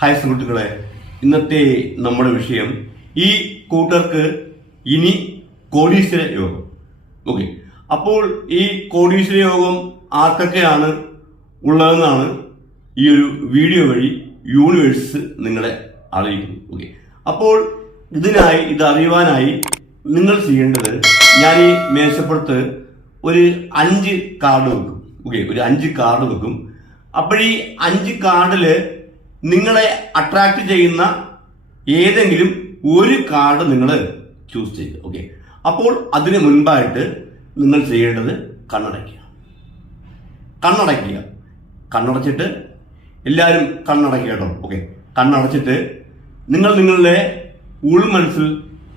Hi സുഹൃത്തുക്കളെ, ഇന്നത്തെ നമ്മുടെ വിഷയം ഈ കൂട്ടർക്ക് ഇനി കോടീശ്വര യോഗം. ഓക്കെ, അപ്പോൾ ഈ കോടീശ്വര യോഗം ആർക്കൊക്കെയാണ് ഉള്ളതെന്നാണ് ഈ ഒരു വീഡിയോ വഴി യൂണിവേഴ്സ് നിങ്ങളെ അറിയിക്കുന്നു. ഓക്കെ, അപ്പോൾ ഇത് അറിയുവാനായി നിങ്ങൾ ചെയ്യേണ്ടത്, ഞാൻ ഈ മേശപ്പുറത്ത് ഒരു 5 കാർഡ് വെക്കും. ഓക്കെ, ഒരു 5 കാർഡ് വെക്കും. അപ്പോഴീ 5 കാർഡില് നിങ്ങളെ അട്രാക്ട് ചെയ്യുന്ന ഏതെങ്കിലും ഒരു കാർഡ് നിങ്ങൾ ചൂസ് ചെയ്യുക. ഓക്കെ, അപ്പോൾ അതിന് മുൻപായിട്ട് നിങ്ങൾ ചെയ്യേണ്ടത് കണ്ണടയ്ക്കുക. കണ്ണടച്ചിട്ട് എല്ലാവരും കണ്ണടയ്ക്കുക കേട്ടോ. ഓക്കെ, കണ്ണടച്ചിട്ട് നിങ്ങൾ നിങ്ങളുടെ ഉൾമനസ്സിൽ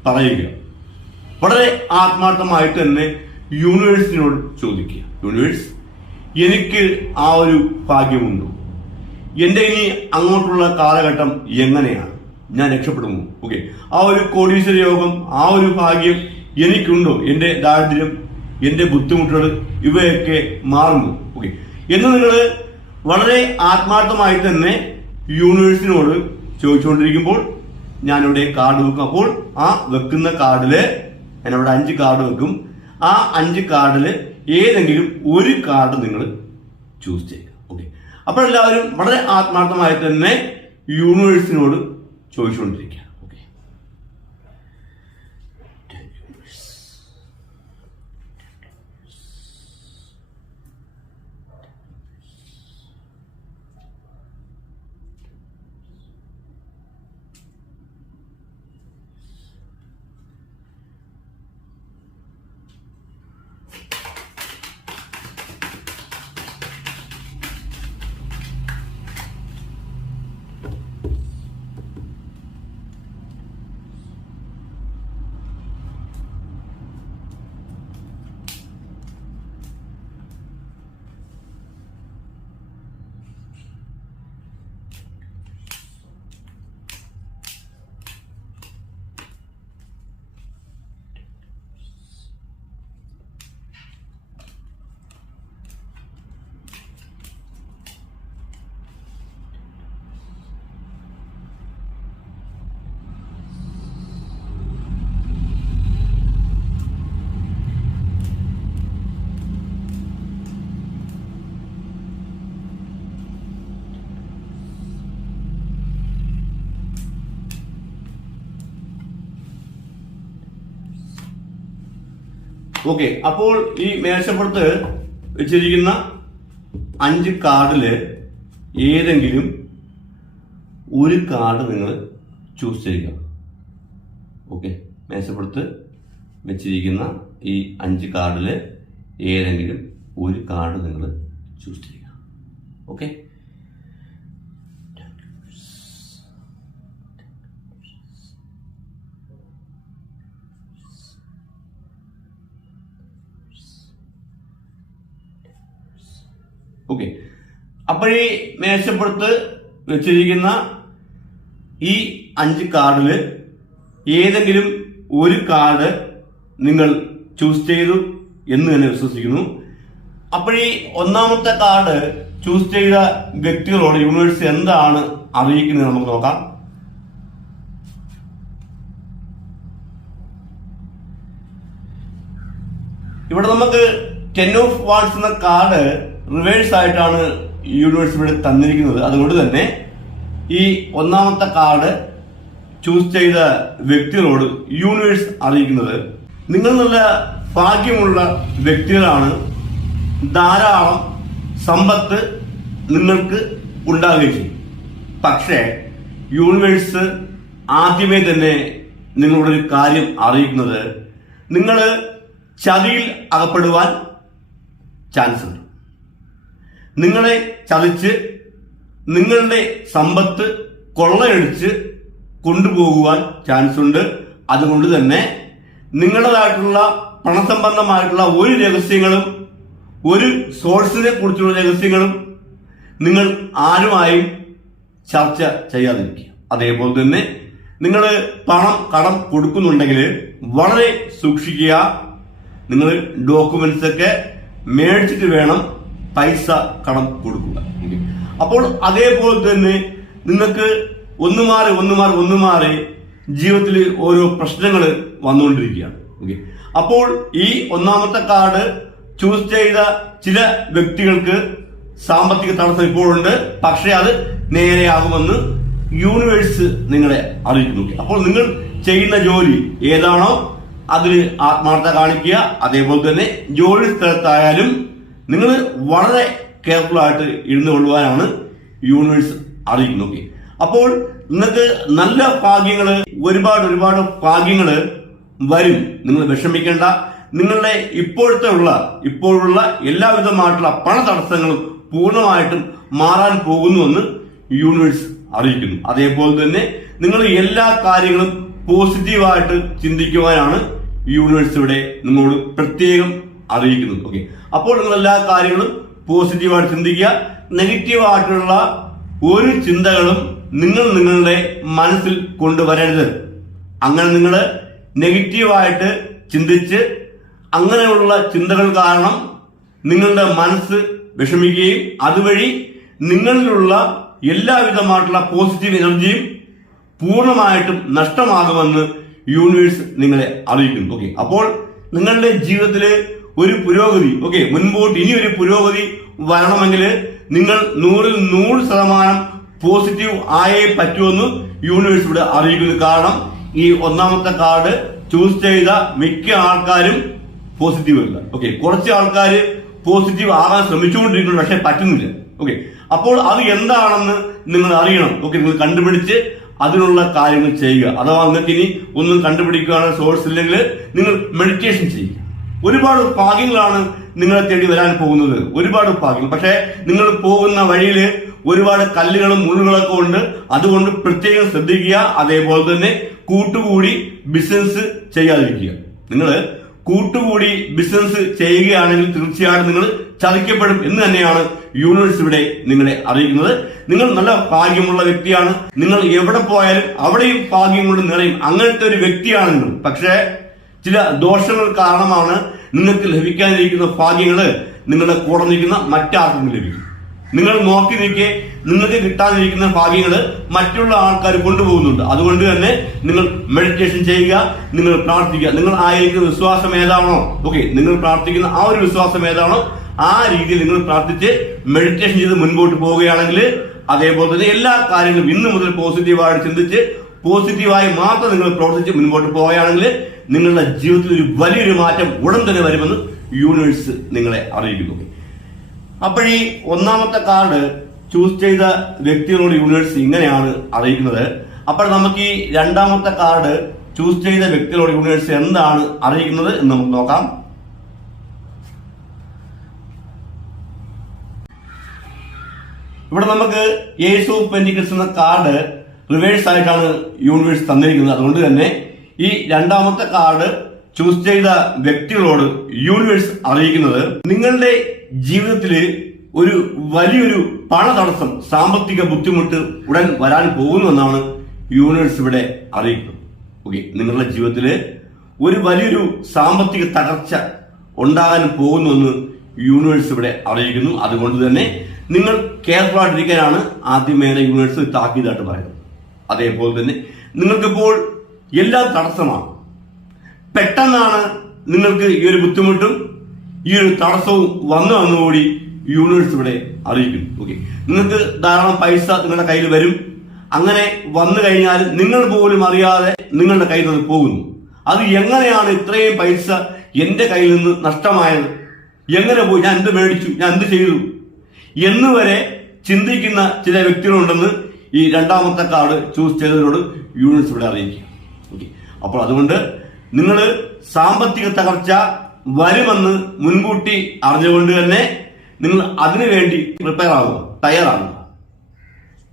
പറയുക. വളരെ ആത്മാർത്ഥമായിട്ട് തന്നെ യൂണിവേഴ്സിനോട് ചോദിക്കുക, യൂണിവേഴ്സ്, എനിക്ക് ആ ഒരു ഭാഗ്യമുണ്ടോ? എന്റെ ഇനി അങ്ങോട്ടുള്ള കാലഘട്ടം എങ്ങനെയാണ്? ഞാൻ രക്ഷപ്പെടുമോ? ഓക്കെ, ആ ഒരു കോടീശ്വര യോഗം, ആ ഒരു ഭാഗ്യം എനിക്കുണ്ടോ? എന്റെ ദാരിദ്ര്യം, എന്റെ ബുദ്ധിമുട്ടുകൾ ഇവയൊക്കെ മാറുമോ? ഓക്കെ, എന്ന് നിങ്ങൾ വളരെ ആത്മാർത്ഥമായി തന്നെ യൂണിവേഴ്സിനോട് ചോദിച്ചുകൊണ്ടിരിക്കുമ്പോൾ ഞാനിവിടെ കാർഡ് വെക്കും. അപ്പോൾ ആ വെക്കുന്ന കാർഡില് ഞാനിവിടെ 5 കാർഡ് വെക്കും. ആ 5 കാർഡില് ഏതെങ്കിലും ഒരു കാർഡ് നിങ്ങൾ ചൂസ് ചെയ്യുക. ഓക്കെ, അപ്പോൾ എല്ലാവരും വളരെ ആത്മാർത്ഥമായി തന്നെ യൂണിവേഴ്സിനോട് ചോദിച്ചുകൊണ്ടിരിക്കുക. ഓക്കെ, ഓക്കെ, അപ്പോൾ ഈ മേശപ്പുറത്ത് വെച്ചിരിക്കുന്ന 5 കാർഡില് ഏതെങ്കിലും ഒരു കാർഡ് നിങ്ങൾ ചൂസ് ചെയ്യുക. ഓക്കെ, മേശപ്പുറത്ത് വെച്ചിരിക്കുന്ന ഈ 5 കാർഡില് ഏതെങ്കിലും ഒരു കാർഡ് നിങ്ങൾ ചൂസ് ചെയ്യുക. ഓക്കെ, ഓക്കെ, അപ്പോഴീ മേശപ്പുറത്ത് വെച്ചിരിക്കുന്ന ഈ 5 കാർഡില് ഏതെങ്കിലും ഒരു കാർഡ് നിങ്ങൾ ചൂസ് ചെയ്തു എന്ന് തന്നെ വിശ്വസിക്കുന്നു. അപ്പോഴീ ഒന്നാമത്തെ കാർഡ് ചൂസ് ചെയ്ത വ്യക്തികളോട് യൂണിവേഴ്സ് എന്താണ് അറിയിക്കുന്നത് നമുക്ക് നോക്കാം. ഇവിടെ നമുക്ക് 10 ഓഫ് വാൺസ് എന്ന കാർഡ് റിവേഴ്സ് ആയിട്ടാണ് യൂണിവേഴ്സ് ഇവിടെ തന്നിരിക്കുന്നത്. അതുകൊണ്ട് തന്നെ ഈ ഒന്നാമത്തെ കാർഡ് ചൂസ് ചെയ്ത വ്യക്തികളോട് യൂണിവേഴ്സ് അറിയിക്കുന്നത്, നിങ്ങൾ നല്ല ഭാഗ്യമുള്ള വ്യക്തികളാണ്. ധാരാളം സമ്പത്ത് നിങ്ങൾക്ക് ഉണ്ടാകുകയും ചെയ്യും. പക്ഷേ യൂണിവേഴ്സ് ആദ്യമേ തന്നെ നിങ്ങളോടൊരു കാര്യം അറിയിക്കുന്നത്, നിങ്ങൾ ചതിയിൽ അകപ്പെടുവാൻ ചാൻസ് ഉണ്ട്. നിങ്ങളെ ചതിച്ച് നിങ്ങളുടെ സമ്പത്ത് കൊള്ളയടിച്ച് കൊണ്ടുപോകുവാൻ ചാൻസ് ഉണ്ട്. അതുകൊണ്ട് തന്നെ നിങ്ങളുടേതായിട്ടുള്ള പണസംബന്ധമായിട്ടുള്ള ഒരു രഹസ്യങ്ങളും ഒരു സോഴ്സിനെ കുറിച്ചുള്ള രഹസ്യങ്ങളും നിങ്ങൾ ആരുമായും ചർച്ച ചെയ്യാതിരിക്കുക. അതേപോലെ തന്നെ നിങ്ങൾ പണം കടം കൊടുക്കുന്നുണ്ടെങ്കിൽ വളരെ സൂക്ഷിക്കുക. നിങ്ങൾ ഡോക്യുമെന്റ്സ് ഒക്കെ മേടിച്ചിട്ട് വേണം പൈസ കടം കൊടുക്കുക. അപ്പോൾ അതേപോലെ തന്നെ നിങ്ങൾക്ക് ഒന്നു മാറി ജീവിതത്തിൽ ഓരോ പ്രശ്നങ്ങൾ വന്നുകൊണ്ടിരിക്കുകയാണ്. ഓക്കെ, അപ്പോൾ ഈ ഒന്നാമത്തെ കാർഡ് ചൂസ് ചെയ്ത ചില വ്യക്തികൾക്ക് സാമ്പത്തിക തടസ്സം ഇപ്പോഴുണ്ട്, പക്ഷെ അത് നേരെയാകുമെന്ന് യൂണിവേഴ്സ് നിങ്ങളെ അറിയിക്കുന്നു. അപ്പോൾ നിങ്ങൾ ചെയ്യുന്ന ജോലി ഏതാണോ അതിൽ ആത്മാർത്ഥത കാണിക്കുക. അതേപോലെ തന്നെ ജോലി സ്ഥലത്തായാലും നിങ്ങൾ വളരെ കെയർഫുൾ ആയിട്ട് ഇരുന്നു കൊള്ളുവാനാണ് യൂണിവേഴ്സ് അറിയിക്കുന്നത്. അപ്പോൾ നിങ്ങൾക്ക് നല്ല ഭാഗ്യങ്ങള് ഒരുപാട് ഭാഗ്യങ്ങള് വരും. നിങ്ങൾ വിഷമിക്കേണ്ട. നിങ്ങളുടെ ഇപ്പോഴുള്ള എല്ലാവിധമായിട്ടുള്ള പണ തടസ്സങ്ങളും പൂർണ്ണമായിട്ടും മാറാൻ പോകുന്നുവെന്ന് യൂണിവേഴ്സ് അറിയിക്കുന്നു. അതേപോലെ തന്നെ നിങ്ങൾ എല്ലാ കാര്യങ്ങളും പോസിറ്റീവായിട്ട് ചിന്തിക്കുവാനാണ് യൂണിവേഴ്സ് ഇവിടെ നിങ്ങളോട് പ്രത്യേകം അറിയിക്കുന്നത്. ഓക്കെ, അപ്പോൾ നിങ്ങൾ എല്ലാ കാര്യങ്ങളും പോസിറ്റീവായിട്ട് ചിന്തിക്കുക. നെഗറ്റീവായിട്ടുള്ള ഒരു ചിന്തകളും നിങ്ങളുടെ മനസ്സിൽ കൊണ്ടുവരരുത്. അങ്ങനെ നിങ്ങൾ നെഗറ്റീവായിട്ട് ചിന്തിച്ച് അങ്ങനെയുള്ള ചിന്തകൾ കാരണം നിങ്ങളുടെ മനസ്സ് വിഷമിക്കുകയും അതുവഴി നിങ്ങളിലുള്ള എല്ലാവിധമായിട്ടുള്ള പോസിറ്റീവ് എനർജിയും പൂർണ്ണമായിട്ടും നഷ്ടമാകുമെന്ന് യൂണിവേഴ്സ് നിങ്ങളെ അറിയിക്കുന്നു. ഓക്കെ, അപ്പോൾ നിങ്ങളുടെ ജീവിതത്തില് ഒരു പുരോഗതി, മുൻപോട്ട് ഇനി ഒരു പുരോഗതി വരണമെങ്കിൽ നിങ്ങൾ 100% പോസിറ്റീവ് ആയേ പറ്റുമെന്ന് യൂണിവേഴ്സ് ഇവിടെ അറിയിക്കുന്നു. കാരണം ഈ ഒന്നാമത്തെ കാർഡ് ചൂസ് ചെയ്ത മിക്ക ആൾക്കാരും പോസിറ്റീവ് അല്ല. കുറച്ച് ആൾക്കാർ പോസിറ്റീവ് ആകാൻ ശ്രമിച്ചുകൊണ്ടിരിക്കുന്നു, പക്ഷെ പറ്റുന്നില്ല. അപ്പോൾ അത് എന്താണെന്ന് നിങ്ങൾ അറിയണം. നിങ്ങൾ കണ്ടുപിടിച്ച് അതിനുള്ള കാര്യങ്ങൾ ചെയ്യുക. അഥവാ നിങ്ങൾക്ക് ഇനി ഒന്നും കണ്ടുപിടിക്കുകയാണ് സോഴ്സ് ഇല്ലെങ്കിൽ നിങ്ങൾ മെഡിറ്റേഷൻ ചെയ്യുക. ഒരുപാട് ഭാഗ്യങ്ങളാണ് നിങ്ങളെ തേടി വരാൻ പോകുന്നത്, ഒരുപാട് ഭാഗ്യങ്ങൾ. പക്ഷെ നിങ്ങൾ പോകുന്ന വഴിയിൽ ഒരുപാട് കല്ലുകളും മുള്ളുകളൊക്കെ ഉണ്ട്. അതുകൊണ്ട് പ്രത്യേകം ശ്രദ്ധിക്കുക. അതേപോലെ തന്നെ കൂട്ടുകൂടി ബിസിനസ് ചെയ്യാതിരിക്കുക. നിങ്ങൾ കൂട്ടുകൂടി ബിസിനസ് ചെയ്യുകയാണെങ്കിൽ തീർച്ചയായിട്ടും നിങ്ങൾ ചതിക്കപ്പെടും എന്ന് തന്നെയാണ് യൂണിവേഴ്സ് ഇവിടെ നിങ്ങളെ അറിയിക്കുന്നത്. നിങ്ങൾ നല്ല ഭാഗ്യമുള്ള വ്യക്തിയാണ്. നിങ്ങൾ എവിടെ പോയാലും അവിടെയും ഭാഗ്യം കൊണ്ട് നിറയും. അങ്ങനത്തെ ഒരു വ്യക്തിയാണ് നിങ്ങൾ. പക്ഷേ ചില ദോഷങ്ങൾ കാരണമാണ് നിങ്ങൾക്ക് ലഭിക്കാനിരിക്കുന്ന ഭാഗ്യങ്ങള് നിങ്ങളുടെ കൂടെ നിൽക്കുന്ന മറ്റാർക്കും ലഭിക്കും. നിങ്ങൾ നോക്കി നിൽക്കെ നിങ്ങൾക്ക് കിട്ടാതിരിക്കുന്ന ഭാഗ്യങ്ങൾ മറ്റുള്ള ആൾക്കാർ കൊണ്ടുപോകുന്നുണ്ട്. അതുകൊണ്ട് തന്നെ നിങ്ങൾ മെഡിറ്റേഷൻ ചെയ്യുക, നിങ്ങൾ പ്രാർത്ഥിക്കുക. നിങ്ങൾ ആയിരിക്കുന്ന വിശ്വാസം ഏതാണോ, നിങ്ങൾ പ്രാർത്ഥിക്കുന്ന ആ ഒരു വിശ്വാസം ഏതാണോ ആ രീതിയിൽ നിങ്ങൾ പ്രാർത്ഥിച്ച് മെഡിറ്റേഷൻ ചെയ്ത് മുൻപോട്ട് പോവുകയാണെങ്കിൽ അതേപോലെ തന്നെ എല്ലാ കാര്യങ്ങളും ഇന്നു മുതൽ പോസിറ്റീവായിട്ട് ചിന്തിച്ച് പോസിറ്റീവായി മാത്രം നിങ്ങൾ പ്രവർത്തിച്ച് മുൻപോട്ട് പോവുകയാണെങ്കിൽ നിങ്ങളുടെ ജീവിതത്തിൽ ഒരു വലിയൊരു മാറ്റം ഉടൻ തന്നെ വരുമെന്ന് യൂണിവേഴ്സ് നിങ്ങളെ അറിയിക്കുന്നു. അപ്പോൾ ഈ ഒന്നാമത്തെ കാർഡ് ചൂസ് ചെയ്ത വ്യക്തികളോട് യൂണിവേഴ്സ് ഇങ്ങനെയാണ് അറിയിക്കുന്നത്. അപ്പോൾ നമുക്ക് ഈ രണ്ടാമത്തെ കാർഡ് ചൂസ് ചെയ്ത വ്യക്തികളോട് യൂണിവേഴ്സ് എന്താണ് അറിയിക്കുന്നത് എന്ന് നമുക്ക് നോക്കാം. ഇവിടെ നമുക്ക് ഏസ് ഓഫ് പെന്റിക്കിൾസ് എന്ന കാർഡ് റിവേഴ്സ് ആയിട്ടാണ് യൂണിവേഴ്സ് തന്നിരിക്കുന്നത്. അതുകൊണ്ട് തന്നെ ഈ രണ്ടാമത്തെ കാർഡ് ചൂസ് ചെയ്ത വ്യക്തികളോട് യൂണിവേഴ്സ് അറിയിക്കുന്നത് നിങ്ങളുടെ ജീവിതത്തിൽ ഒരു വലിയൊരു പണ തടസ്സം, സാമ്പത്തിക ബുദ്ധിമുട്ട് ഉടൻ വരാൻ പോകുന്നുവെന്നാണ് യൂണിവേഴ്സ് ഇവിടെ അറിയിക്കുന്നത്. നിങ്ങളുടെ ജീവിതത്തിൽ ഒരു വലിയൊരു സാമ്പത്തിക തകർച്ച ഉണ്ടാകാൻ പോകുന്നുവെന്ന് യൂണിവേഴ്സ് ഇവിടെ അറിയിക്കുന്നു. അതുകൊണ്ട് തന്നെ നിങ്ങൾ കെയർഫുൾ ആയിട്ടിരിക്കാനാണ് ആദ്യമേ യൂണിവേഴ്സ് താക്കീതായിട്ട് പറയുന്നത്. അതേപോലെ തന്നെ നിങ്ങൾക്കിപ്പോൾ എല്ലാം തടസ്സമാണ്. പെട്ടെന്നാണ് നിങ്ങൾക്ക് ഈ ഒരു ബുദ്ധിമുട്ടും ഈ ഒരു തടസ്സവും വന്നുകൂടി യൂണിവേഴ്സ് ഇവിടെ അറിയിക്കുന്നു. നിങ്ങൾക്ക് ധാരാളം പൈസ നിങ്ങളുടെ കയ്യിൽ വരും. അങ്ങനെ വന്നു കഴിഞ്ഞാൽ നിങ്ങൾ പോലും അറിയാതെ നിങ്ങളുടെ കയ്യിൽ നിന്ന് പോകുന്നു. അത് എങ്ങനെയാണ് ഇത്രയും പൈസ എന്റെ കയ്യിൽ നിന്ന് നഷ്ടമായത്, എങ്ങനെ പോയി, ഞാൻ എന്ത് മേടിച്ചു, ഞാൻ എന്ത് ചെയ്തു എന്ന് വരെ ചിന്തിക്കുന്ന ചില വ്യക്തികളുണ്ടെന്ന് ഈ രണ്ടാമത്തെ കാർഡ് ചൂസ് ചെയ്തവരോട് യൂണിവേഴ്സ് ഇവിടെ അറിയിക്കുക. അപ്പോൾ അതുകൊണ്ട് നിങ്ങൾ സാമ്പത്തിക തകർച്ച വരുമെന്ന് മുൻകൂട്ടി അറിഞ്ഞുകൊണ്ട് തന്നെ നിങ്ങൾ അതിനുവേണ്ടി പ്രിപ്പയർ ആകുക, തയ്യാറാകുക.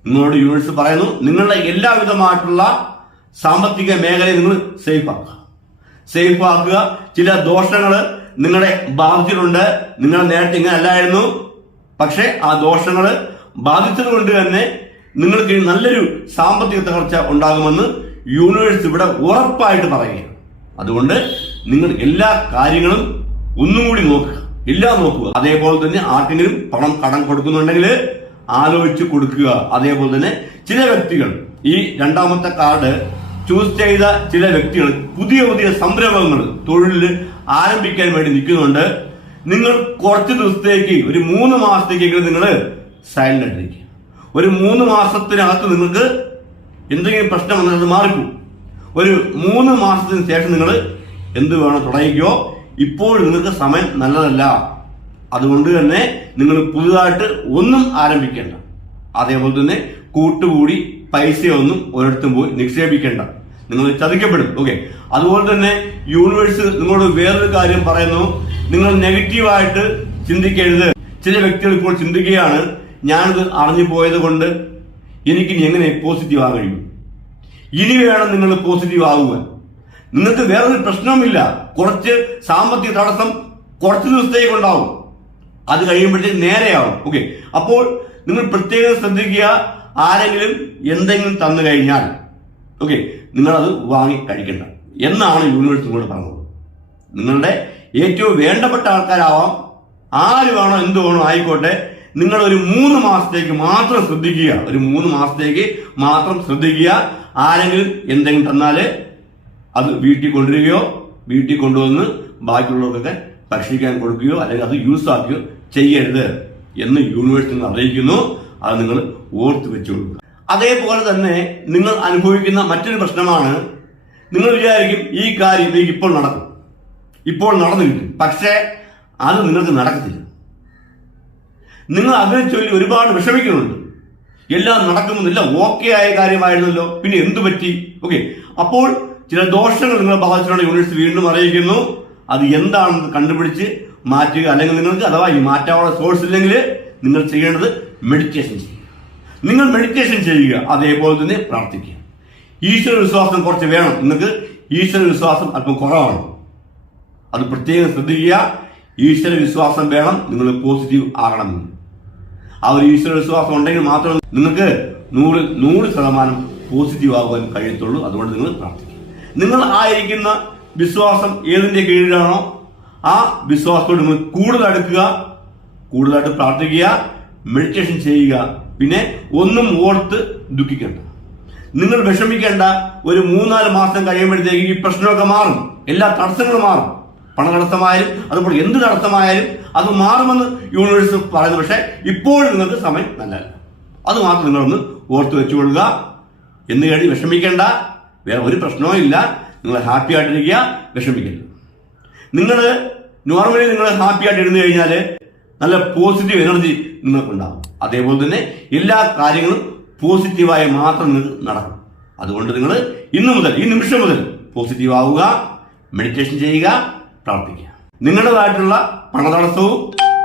നിങ്ങളോട് യൂണിവേഴ്സ് പറയുന്നു നിങ്ങളുടെ എല്ലാവിധമായിട്ടുള്ള സാമ്പത്തിക മേഖലയെ നിങ്ങൾ സേഫ് ആക്കുക. ചില ദോഷങ്ങൾ നിങ്ങളെ ബാധിച്ചിട്ടുണ്ട്. നിങ്ങൾ നേരത്തെ ഇങ്ങനെ അല്ലായിരുന്നു, പക്ഷെ ആ ദോഷങ്ങൾ ബാധിച്ചത് കൊണ്ട് തന്നെ നിങ്ങൾക്ക് നല്ലൊരു സാമ്പത്തിക തകർച്ച ഉണ്ടാകുമെന്ന് യൂണിവേഴ്സ് ഇവിടെ ഉറപ്പായിട്ട് പറയുകയാണ്. അതുകൊണ്ട് നിങ്ങൾ എല്ലാ കാര്യങ്ങളും ഒന്നും കൂടി നോക്കുക, എല്ലാം നോക്കുക. അതേപോലെ തന്നെ ആർക്കെങ്കിലും പണം കടം കൊടുക്കുന്നുണ്ടെങ്കിൽ ആലോചിച്ച് കൊടുക്കുക. അതേപോലെ തന്നെ ചില വ്യക്തികൾ ഈ രണ്ടാമത്തെ കാർഡ് ചൂസ് ചെയ്ത ചില വ്യക്തികൾ പുതിയ പുതിയ സംരംഭങ്ങൾ തൊഴിൽ ആരംഭിക്കാൻ വേണ്ടി നിൽക്കുന്നുണ്ട്. നിങ്ങൾ കുറച്ച് ദിവസത്തേക്ക് ഒരു 3 മാസത്തേക്കെങ്കിലും നിങ്ങൾ സൈലന്റ് ആയിട്ടിരിക്കുക. ഒരു 3 മാസത്തിനകത്ത് നിങ്ങൾക്ക് എന്തെങ്കിലും പ്രശ്നം വന്നാൽ അത് മാറിപ്പോ. ഒരു 3 മാസത്തിന് ശേഷം നിങ്ങൾ എന്ത് വേണം തുടങ്ങിക്കോ. ഇപ്പോൾ നിങ്ങൾക്ക് സമയം നല്ലതല്ല. അതുകൊണ്ട് തന്നെ നിങ്ങൾ പുതുതായിട്ട് ഒന്നും ആരംഭിക്കേണ്ട. അതേപോലെ തന്നെ കൂട്ടുകൂടി പൈസയൊന്നും ഒരിടത്തും പോയി നിക്ഷേപിക്കേണ്ട. നിങ്ങൾ ചതിക്കപ്പെടും. ഓക്കെ. അതുപോലെ തന്നെ യൂണിവേഴ്സ് നിങ്ങളോട് വേറൊരു കാര്യം പറയുന്നു, നിങ്ങൾ നെഗറ്റീവായിട്ട് ചിന്തിക്കരുത്. ചില വ്യക്തികൾ ഇപ്പോൾ ചിന്തിക്കുകയാണ്, ഞാനിത് അറിഞ്ഞു പോയത് കൊണ്ട് എനിക്കിനി എങ്ങനെ പോസിറ്റീവ് ആകാൻ കഴിയും. ഇനി വേണം നിങ്ങൾ പോസിറ്റീവ് ആകുക. നിങ്ങൾക്ക് വേറൊരു പ്രശ്നവുമില്ല. കുറച്ച് സാമ്പത്തിക തടസ്സം കുറച്ച് ദിവസത്തേക്ക് ഉണ്ടാവും, അത് കഴിയുമ്പോഴത്തേക്ക് നേരെയാവും. ഓക്കെ. അപ്പോൾ നിങ്ങൾ പ്രത്യേകം ശ്രദ്ധിക്കുക, ആരെങ്കിലും എന്തെങ്കിലും തന്നു കഴിഞ്ഞാൽ ഓക്കെ നിങ്ങളത് വാങ്ങി കഴിക്കണ്ട എന്നാണ് യൂണിവേഴ്സ് നിങ്ങളോട് പറഞ്ഞത്. നിങ്ങളുടെ ഏറ്റവും വേണ്ടപ്പെട്ട ആൾക്കാരാവാം, ആര് വേണോ എന്ത് വേണോ ആയിക്കോട്ടെ, നിങ്ങൾ ഒരു 3 മാസത്തേക്ക് മാത്രം ശ്രദ്ധിക്കുക. ഒരു 3 മാസത്തേക്ക് മാത്രം ശ്രദ്ധിക്കുക. ആരെങ്കിലും എന്തെങ്കിലും തന്നാല് അത് വീട്ടിൽ കൊണ്ടുവരികയോ വീട്ടിൽ കൊണ്ടുവന്ന് ബാക്കിയുള്ളവർക്കൊക്കെ ഭക്ഷിക്കാൻ കൊടുക്കുകയോ അല്ലെങ്കിൽ അത് യൂസ് ആക്കുകയോ ചെയ്യരുത് എന്ന് യൂണിവേഴ്സ് നിങ്ങൾ അറിയിക്കുന്നു. അത് നിങ്ങൾ ഓർത്ത് വെച്ചു കൊടുക്കുക. അതേപോലെ തന്നെ നിങ്ങൾ അനുഭവിക്കുന്ന മറ്റൊരു പ്രശ്നമാണ്, നിങ്ങൾ വിചാരിക്കും ഈ കാര്യം എനിക്ക് ഇപ്പോൾ നടക്കും, ഇപ്പോൾ നടന്നു കിട്ടും. പക്ഷേ അത് നിങ്ങൾക്ക് നടക്കത്തില്ല. നിങ്ങൾ അതിനെ ചൊല്ലി ഒരുപാട് വിഷമിക്കുന്നുണ്ട്. എല്ലാം നടക്കുന്നില്ല, ഓക്കെ ആയ കാര്യമായിരുന്നല്ലോ, പിന്നെ എന്തു പറ്റി? ഓക്കെ. അപ്പോൾ ചില ദോഷങ്ങൾ നിങ്ങളെ ബാധിച്ചിട്ടുണ്ട്. യൂണിവേഴ്സ് വീണ്ടും അറിയിക്കുന്നു, അത് എന്താണെന്ന് കണ്ടുപിടിച്ച് മാറ്റുക. അല്ലെങ്കിൽ നിങ്ങൾക്ക് അഥവാ ഈ മാറ്റാനുള്ള സോഴ്സ് ഇല്ലെങ്കിൽ നിങ്ങൾ ചെയ്യേണ്ടത് മെഡിറ്റേഷൻ ചെയ്യുക. നിങ്ങൾ മെഡിറ്റേഷൻ ചെയ്യുക, അതേപോലെ തന്നെ പ്രാർത്ഥിക്കുക. ഈശ്വര വിശ്വാസം കുറച്ച് വേണം. നിങ്ങൾക്ക് ഈശ്വര വിശ്വാസം അല്പം കുറവാണ്, അത് പ്രത്യേകം ശ്രദ്ധിക്കുക. ഈശ്വര വിശ്വാസം വേണം നിങ്ങൾ പോസിറ്റീവ് ആകണമെന്ന്. ആ ഒരു ഈശ്വര വിശ്വാസം ഉണ്ടെങ്കിൽ മാത്രമേ നിങ്ങൾക്ക് 100% പോസിറ്റീവ് ആകാൻ കഴിയത്തുള്ളൂ. അതുകൊണ്ട് നിങ്ങൾ പ്രാർത്ഥിക്കുക. നിങ്ങൾ ആയിരിക്കുന്ന വിശ്വാസം ഏതിന്റെ കീഴിലാണോ ആ വിശ്വാസത്തോട് നിങ്ങൾ കൂടുതൽ അടുക്കുക, കൂടുതലായിട്ട് പ്രാർത്ഥിക്കുക, മെഡിറ്റേഷൻ ചെയ്യുക. പിന്നെ ഒന്നും ഓർത്ത് ദുഃഖിക്കേണ്ട, നിങ്ങൾ വിഷമിക്കേണ്ട. ഒരു 3-4 മാസം കഴിയുമ്പോഴത്തേക്ക് ഈ പ്രശ്നമൊക്കെ മാറും, എല്ലാ തടസ്സങ്ങളും മാറും. പണതടസ്സമായാലും അതുപോലെ എന്ത് തടസ്സമായാലും അത് മാറുമെന്ന് യൂണിവേഴ്സ് പറയുന്നു. പക്ഷെ ഇപ്പോൾ നിങ്ങൾക്ക് സമയം നല്ലതല്ല. അത് മാത്രം നിങ്ങളൊന്ന് ഓർത്ത് വെച്ചുകൊള്ളുക. എന്ന് കഴിഞ്ഞ് വിഷമിക്കേണ്ട, വേറെ ഒരു പ്രശ്നവും ഇല്ല. നിങ്ങൾ ഹാപ്പി ആയിട്ടിരിക്കുക, വിഷമിക്കരുത്. നിങ്ങൾ നോർമലി നിങ്ങൾ ഹാപ്പി ആയിട്ട് ഇരുന്ന് കഴിഞ്ഞാൽ നല്ല പോസിറ്റീവ് എനർജി നിങ്ങൾക്കുണ്ടാകും. അതേപോലെ തന്നെ എല്ലാ കാര്യങ്ങളും പോസിറ്റീവായി മാത്രം നിങ്ങൾക്ക് നടക്കും. അതുകൊണ്ട് നിങ്ങൾ ഇന്നു മുതൽ ഈ നിമിഷം മുതൽ പോസിറ്റീവ് ആവുക, മെഡിറ്റേഷൻ ചെയ്യുക, പ്രാർത്ഥിക്കുക. നിങ്ങളുടേതായിട്ടുള്ള പണതടസ്സവും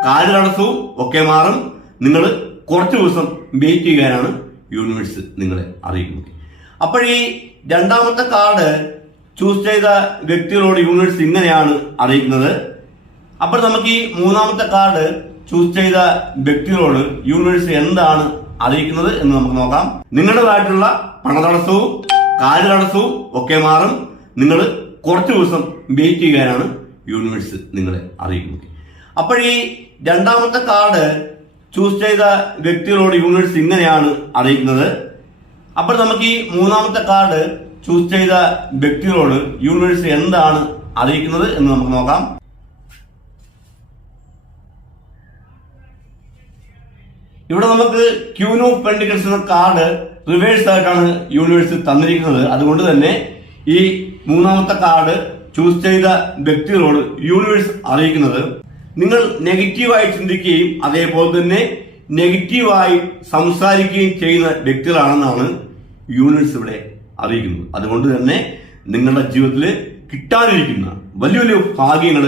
കാര്യതടസ്സവും ഒക്കെ മാറും. നിങ്ങൾ കുറച്ച് ദിവസം വെയിറ്റ് ചെയ്യാനാണ് യൂണിവേഴ്സ് നിങ്ങളെ അറിയിക്കുന്നത്. അപ്പോൾ ഈ രണ്ടാമത്തെ കാർഡ് ചൂസ് ചെയ്ത വ്യക്തികളോട് യൂണിവേഴ്സ് ഇങ്ങനെയാണ് അറിയിക്കുന്നത്. അപ്പോൾ നമുക്ക് ഈ മൂന്നാമത്തെ കാർഡ് ചൂസ് ചെയ്ത വ്യക്തികളോട് യൂണിവേഴ്സ് എന്താണ് അറിയിക്കുന്നത് എന്ന് നമുക്ക് നോക്കാം. നിങ്ങളുടേതായിട്ടുള്ള പണതടസ്സവും കാര്യതടസ്സവും ഒക്കെ മാറും. നിങ്ങൾ കുറച്ച് ദിവസം വെയിറ്റ് ചെയ്യാനാണ് യൂണിവേഴ്സ് നിങ്ങളെ അറിയിക്കുന്നത്. അപ്പോൾ ഈ രണ്ടാമത്തെ കാർഡ് ചൂസ് ചെയ്ത വ്യക്തികളോട് യൂണിവേഴ്സ് ഇങ്ങനെയാണ് അറിയിക്കുന്നത്. അപ്പോൾ നമുക്ക് ഈ മൂന്നാമത്തെ കാർഡ് ചൂസ് ചെയ്ത വ്യക്തികളോട് യൂണിവേഴ്സ് എന്താണ് അറിയിക്കുന്നത് എന്ന് നമുക്ക് നോക്കാം. ഇവിടെ നമുക്ക് ക്യൂൻ ഓഫ് പെന്റിക്കിൾസ് എന്ന കാർഡ് റിവേഴ്സ് ആയിട്ടാണ് യൂണിവേഴ്സ് തന്നിരിക്കുന്നത്. അതുകൊണ്ട് തന്നെ ഈ മൂന്നാമത്തെ കാർഡ് ചൂസ് ചെയ്ത വ്യക്തികളോട് യൂണിവേഴ്സ് അറിയിക്കുന്നത് നിങ്ങൾ നെഗറ്റീവായി ചിന്തിക്കുകയും അതേപോലെ തന്നെ നെഗറ്റീവായി സംസാരിക്കുകയും ചെയ്യുന്ന വ്യക്തികളാണെന്നാണ് യൂണിവേഴ്സ് ഇവിടെ അറിയിക്കുന്നത്. അതുകൊണ്ട് തന്നെ നിങ്ങളുടെ ജീവിതത്തിൽ കിട്ടാനിരിക്കുന്ന വലിയ വലിയ ഭാഗ്യങ്ങൾ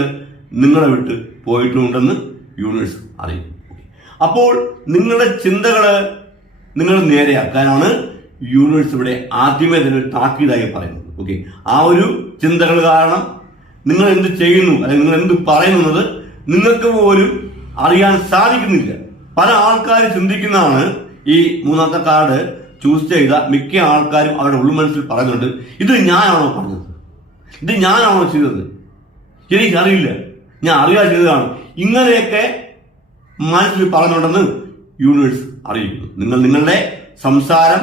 നിങ്ങളെ വിട്ട് പോയിട്ടുണ്ടെന്ന് യൂണിവേഴ്സ് അറിയിക്കുന്നു. അപ്പോൾ നിങ്ങളുടെ ചിന്തകള് നിങ്ങൾ നേരെയാക്കാനാണ് യൂണിവേഴ്സ് ഇവിടെ ആദ്യമേ തന്നെ ഒരു താക്കീതായി പറയുന്നത്. ഓക്കെ, ആ ഒരു ചിന്തകൾ കാരണം നിങ്ങൾ എന്ത് ചെയ്യുന്നു അല്ലെങ്കിൽ നിങ്ങൾ എന്ത് പറയുന്നത് നിങ്ങൾക്ക് പോലും അറിയാൻ സാധിക്കുന്നില്ല. പല ആൾക്കാർ ചിന്തിക്കുന്നതാണ് ഈ മൂന്നാമത്തെ കാർഡ് ചൂസ് ചെയ്ത മിക്ക ആൾക്കാരും അവരുടെ ഉൾമനസ്സിൽ പറയുന്നുണ്ട്, ഇത് ഞാനാണോ പറഞ്ഞത്, ഇത് ഞാനാണോ ചെയ്തത്, എനിക്കറിയില്ല, ഞാൻ അറിയാതെ ചെയ്തതാണ്. ഇങ്ങനെയൊക്കെ മനസ്സിൽ പറഞ്ഞുണ്ടെന്ന് യൂണിവേഴ്സ് അറിയിക്കുന്നു. നിങ്ങൾ നിങ്ങളുടെ സംസാരം,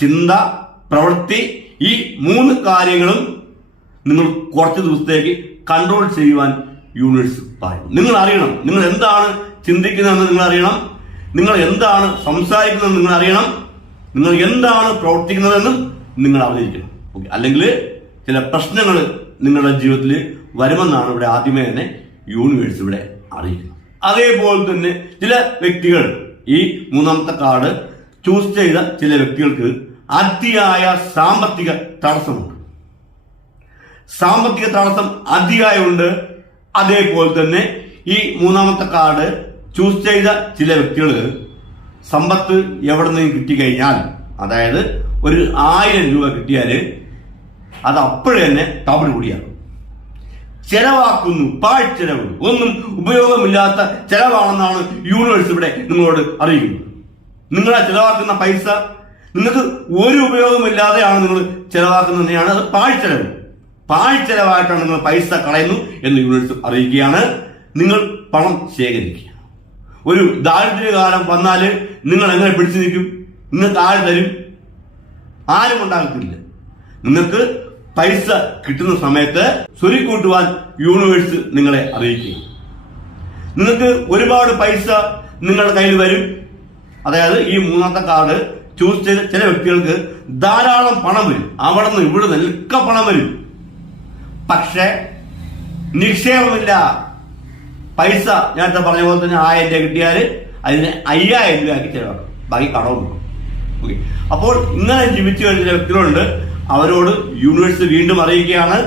ചിന്ത, പ്രവൃത്തി, ഈ 3 കാര്യങ്ങളും നിങ്ങൾ കുറച്ച് ദിവസത്തേക്ക് കൺട്രോൾ ചെയ്യുവാൻ യൂണിവേഴ്സ് പറയും. നിങ്ങൾ അറിയണം, നിങ്ങൾ എന്താണ് ചിന്തിക്കുന്നതെന്ന് നിങ്ങൾ അറിയണം, നിങ്ങൾ എന്താണ് സംസാരിക്കുന്നതെന്ന് നിങ്ങൾ അറിയണം, നിങ്ങൾ എന്താണ് പ്രവർത്തിക്കുന്നതെന്നും നിങ്ങൾ അറിഞ്ഞിരിക്കണം. ഓക്കെ, അല്ലെങ്കിൽ ചില പ്രശ്നങ്ങൾ നിങ്ങളുടെ ജീവിതത്തിൽ വരുമെന്നാണ് ഇവിടെ ആദ്യമേ തന്നെ യൂണിവേഴ്സ് ഇവിടെ അറിയിക്കുന്നത്. അതേപോലെ തന്നെ ചില വ്യക്തികൾ, ഈ 3ാമത്തെ കാർഡ് ചൂസ് ചെയ്ത ചില വ്യക്തികൾക്ക് അതിയായ സാമ്പത്തിക തടസ്സമുണ്ട്. സാമ്പത്തിക തടസ്സം അതിയായുണ്ട്. അതേപോലെ തന്നെ ഈ 3ാമത്തെ കാർഡ് ചൂസ് ചെയ്ത ചില വ്യക്തികൾ സമ്പത്ത് എവിടെ നിന്നും കിട്ടിക്കഴിഞ്ഞാൽ, അതായത് ഒരു 1000 രൂപ കിട്ടിയാൽ അത് അപ്പോഴേ തന്നെ തവിട് കൂടിയാകും. ചെലവാക്കുന്നു, പാഴ്ചെലവ്, ഒന്നും ഉപയോഗമില്ലാത്ത ചെലവാണെന്നാണ് യൂണിവേഴ്സ് ഇവിടെ നിങ്ങളോട് അറിയിക്കുന്നത്. നിങ്ങളെ ചെലവാക്കുന്ന പൈസ നിങ്ങൾക്ക് ഒരു ഉപയോഗമില്ലാതെയാണ് നിങ്ങൾ ചെലവാക്കുന്നതിനെയാണ് അത് പാഴ്ചെലവ്. പാഴ്ചെലവായിട്ടാണ് നിങ്ങൾ പൈസ കളയുന്നു എന്ന് യൂണിവേഴ്സ് അറിയിക്കുകയാണ്. നിങ്ങൾ പണം ശേഖരിക്കുക. ഒരു ദാരിദ്ര്യകാലം വന്നാൽ നിങ്ങൾ എങ്ങനെ പിടിച്ചു നിൽക്കും? നിങ്ങൾക്ക് ആര് തരും? ആരും ഉണ്ടാകത്തില്ല. നിങ്ങൾക്ക് പൈസ കിട്ടുന്ന സമയത്ത് സ്വരുക്കൂട്ടുവാൻ യൂണിവേഴ്സ് നിങ്ങളെ അറിയിക്കുക. നിങ്ങൾക്ക് ഒരുപാട് പൈസ നിങ്ങളുടെ കയ്യിൽ വരും. അതായത് ഈ 3ാമത്തെ കാർഡ് ചൂസ് ചെയ്ത ചില വ്യക്തികൾക്ക് ധാരാളം പണം വരും. അവിടെ നിന്ന് ഇവിടെ നിൽക്ക പണം വരും. പക്ഷെ നിക്ഷേപമില്ല. പൈസ നേരത്തെ പറഞ്ഞ പോലെ തന്നെ 1000 രൂപ കിട്ടിയാൽ അതിന് 5000 രൂപയാക്കി ചെലവാക്കും, ബാക്കി കടവും കൊടുക്കും. ഓക്കെ, അപ്പോൾ ഇങ്ങനെ ജീവിച്ചു കഴിഞ്ഞ വ്യക്തികളുണ്ട്. അവരോട് യൂണിവേഴ്സ് വീണ്ടും അറിയിക്കുകയാണ്,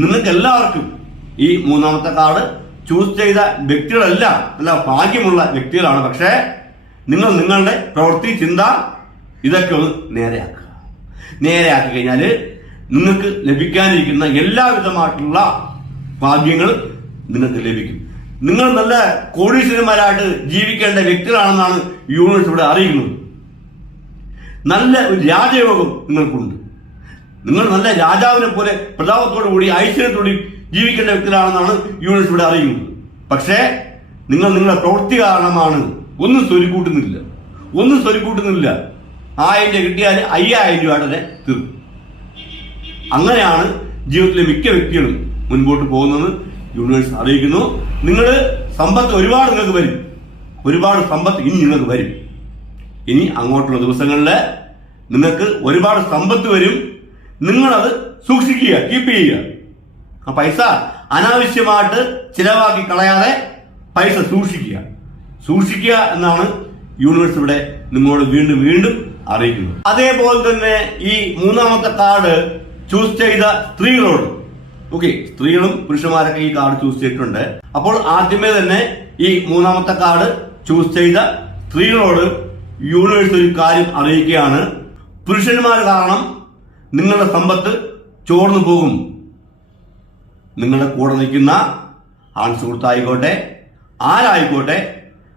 നിങ്ങൾക്ക് എല്ലാവർക്കും ഈ 3ാമത്തെ കാർഡ് ചൂസ് ചെയ്ത വ്യക്തികളെല്ലാം നല്ല ഭാഗ്യമുള്ള വ്യക്തികളാണ്. പക്ഷേ നിങ്ങൾ നിങ്ങളുടെ പ്രവൃത്തി, ചിന്ത ഇതൊക്കെ ഒന്ന് നേരെയാക്കുക. നേരെയാക്കി കഴിഞ്ഞാൽ നിങ്ങൾക്ക് ലഭിക്കാനിരിക്കുന്ന എല്ലാവിധമായിട്ടുള്ള ഭാഗ്യങ്ങൾ നിങ്ങൾക്ക് ലഭിക്കും. നിങ്ങൾ നല്ല കോടീശ്വരന്മാരായിട്ട് ജീവിക്കേണ്ട വ്യക്തികളാണെന്നാണ് യൂണിവേഴ്സ് ഇവിടെ അറിയിക്കുന്നത്. നല്ല ഒരു രാജയോഗം നിങ്ങൾക്കുണ്ട്. നിങ്ങൾ നല്ല രാജാവിനെ പോലെ പ്രതാപത്തോടു കൂടി ഐശ്വര്യത്തോടെ ജീവിക്കേണ്ട വ്യക്തികളാണെന്നാണ് യൂണിവേഴ്സ് ഇവിടെ അറിയിക്കുന്നത്. പക്ഷേ നിങ്ങൾ നിങ്ങളുടെ പ്രവൃത്തി കാരണമാണ് ഒന്നും സ്വരുക്കൂട്ടുന്നില്ല. 1000 രൂപ കിട്ടിയാൽ 5000 രൂപ തന്നെ തീർക്കും. അങ്ങനെയാണ് ജീവിതത്തിലെ മിക്ക വ്യക്തികളും മുൻപോട്ട് പോകുന്നത് യൂണിവേഴ്സ് അറിയിക്കുന്നു. നിങ്ങൾ സമ്പത്ത് ഒരുപാട് നിങ്ങൾക്ക് വരും. ഒരുപാട് സമ്പത്ത് ഇനി നിങ്ങൾക്ക് വരും. ഇനി അങ്ങോട്ടുള്ള ദിവസങ്ങളിൽ നിങ്ങൾക്ക് ഒരുപാട് സമ്പത്ത് വരും. നിങ്ങളത് സൂക്ഷിക്കുക, കീപ്പ് ചെയ്യുക. ആ പൈസ അനാവശ്യമായിട്ട് ചിലവാക്കി കളയാതെ പൈസ സൂക്ഷിക്കുക എന്നാണ് യൂണിവേഴ്സ് ഇവിടെ നിങ്ങളോട് വീണ്ടും വീണ്ടും അറിയിക്കുന്നത്. അതേപോലെ തന്നെ ഈ 3ാമത്തെ കാർഡ് ചൂസ് ചെയ്ത സ്ത്രീകളോട്, ഓക്കെ, സ്ത്രീകളും പുരുഷന്മാരൊക്കെ ഈ കാർഡ് ചൂസ് ചെയ്തിട്ടുണ്ട്. അപ്പോൾ ആദ്യമേ തന്നെ ഈ 3ാമത്തെ കാർഡ് ചൂസ് ചെയ്ത സ്ത്രീകളോട് യൂണിവേഴ്സ് ഒരു കാര്യം അറിയിക്കുകയാണ്. പുരുഷന്മാർ കാരണം നിങ്ങളുടെ സമ്പത്ത് ചോർന്നു പോകും. നിങ്ങളുടെ കൂടെ നിൽക്കുന്ന ആൺ സുഹൃത്തായിക്കോട്ടെ, ആരായിക്കോട്ടെ,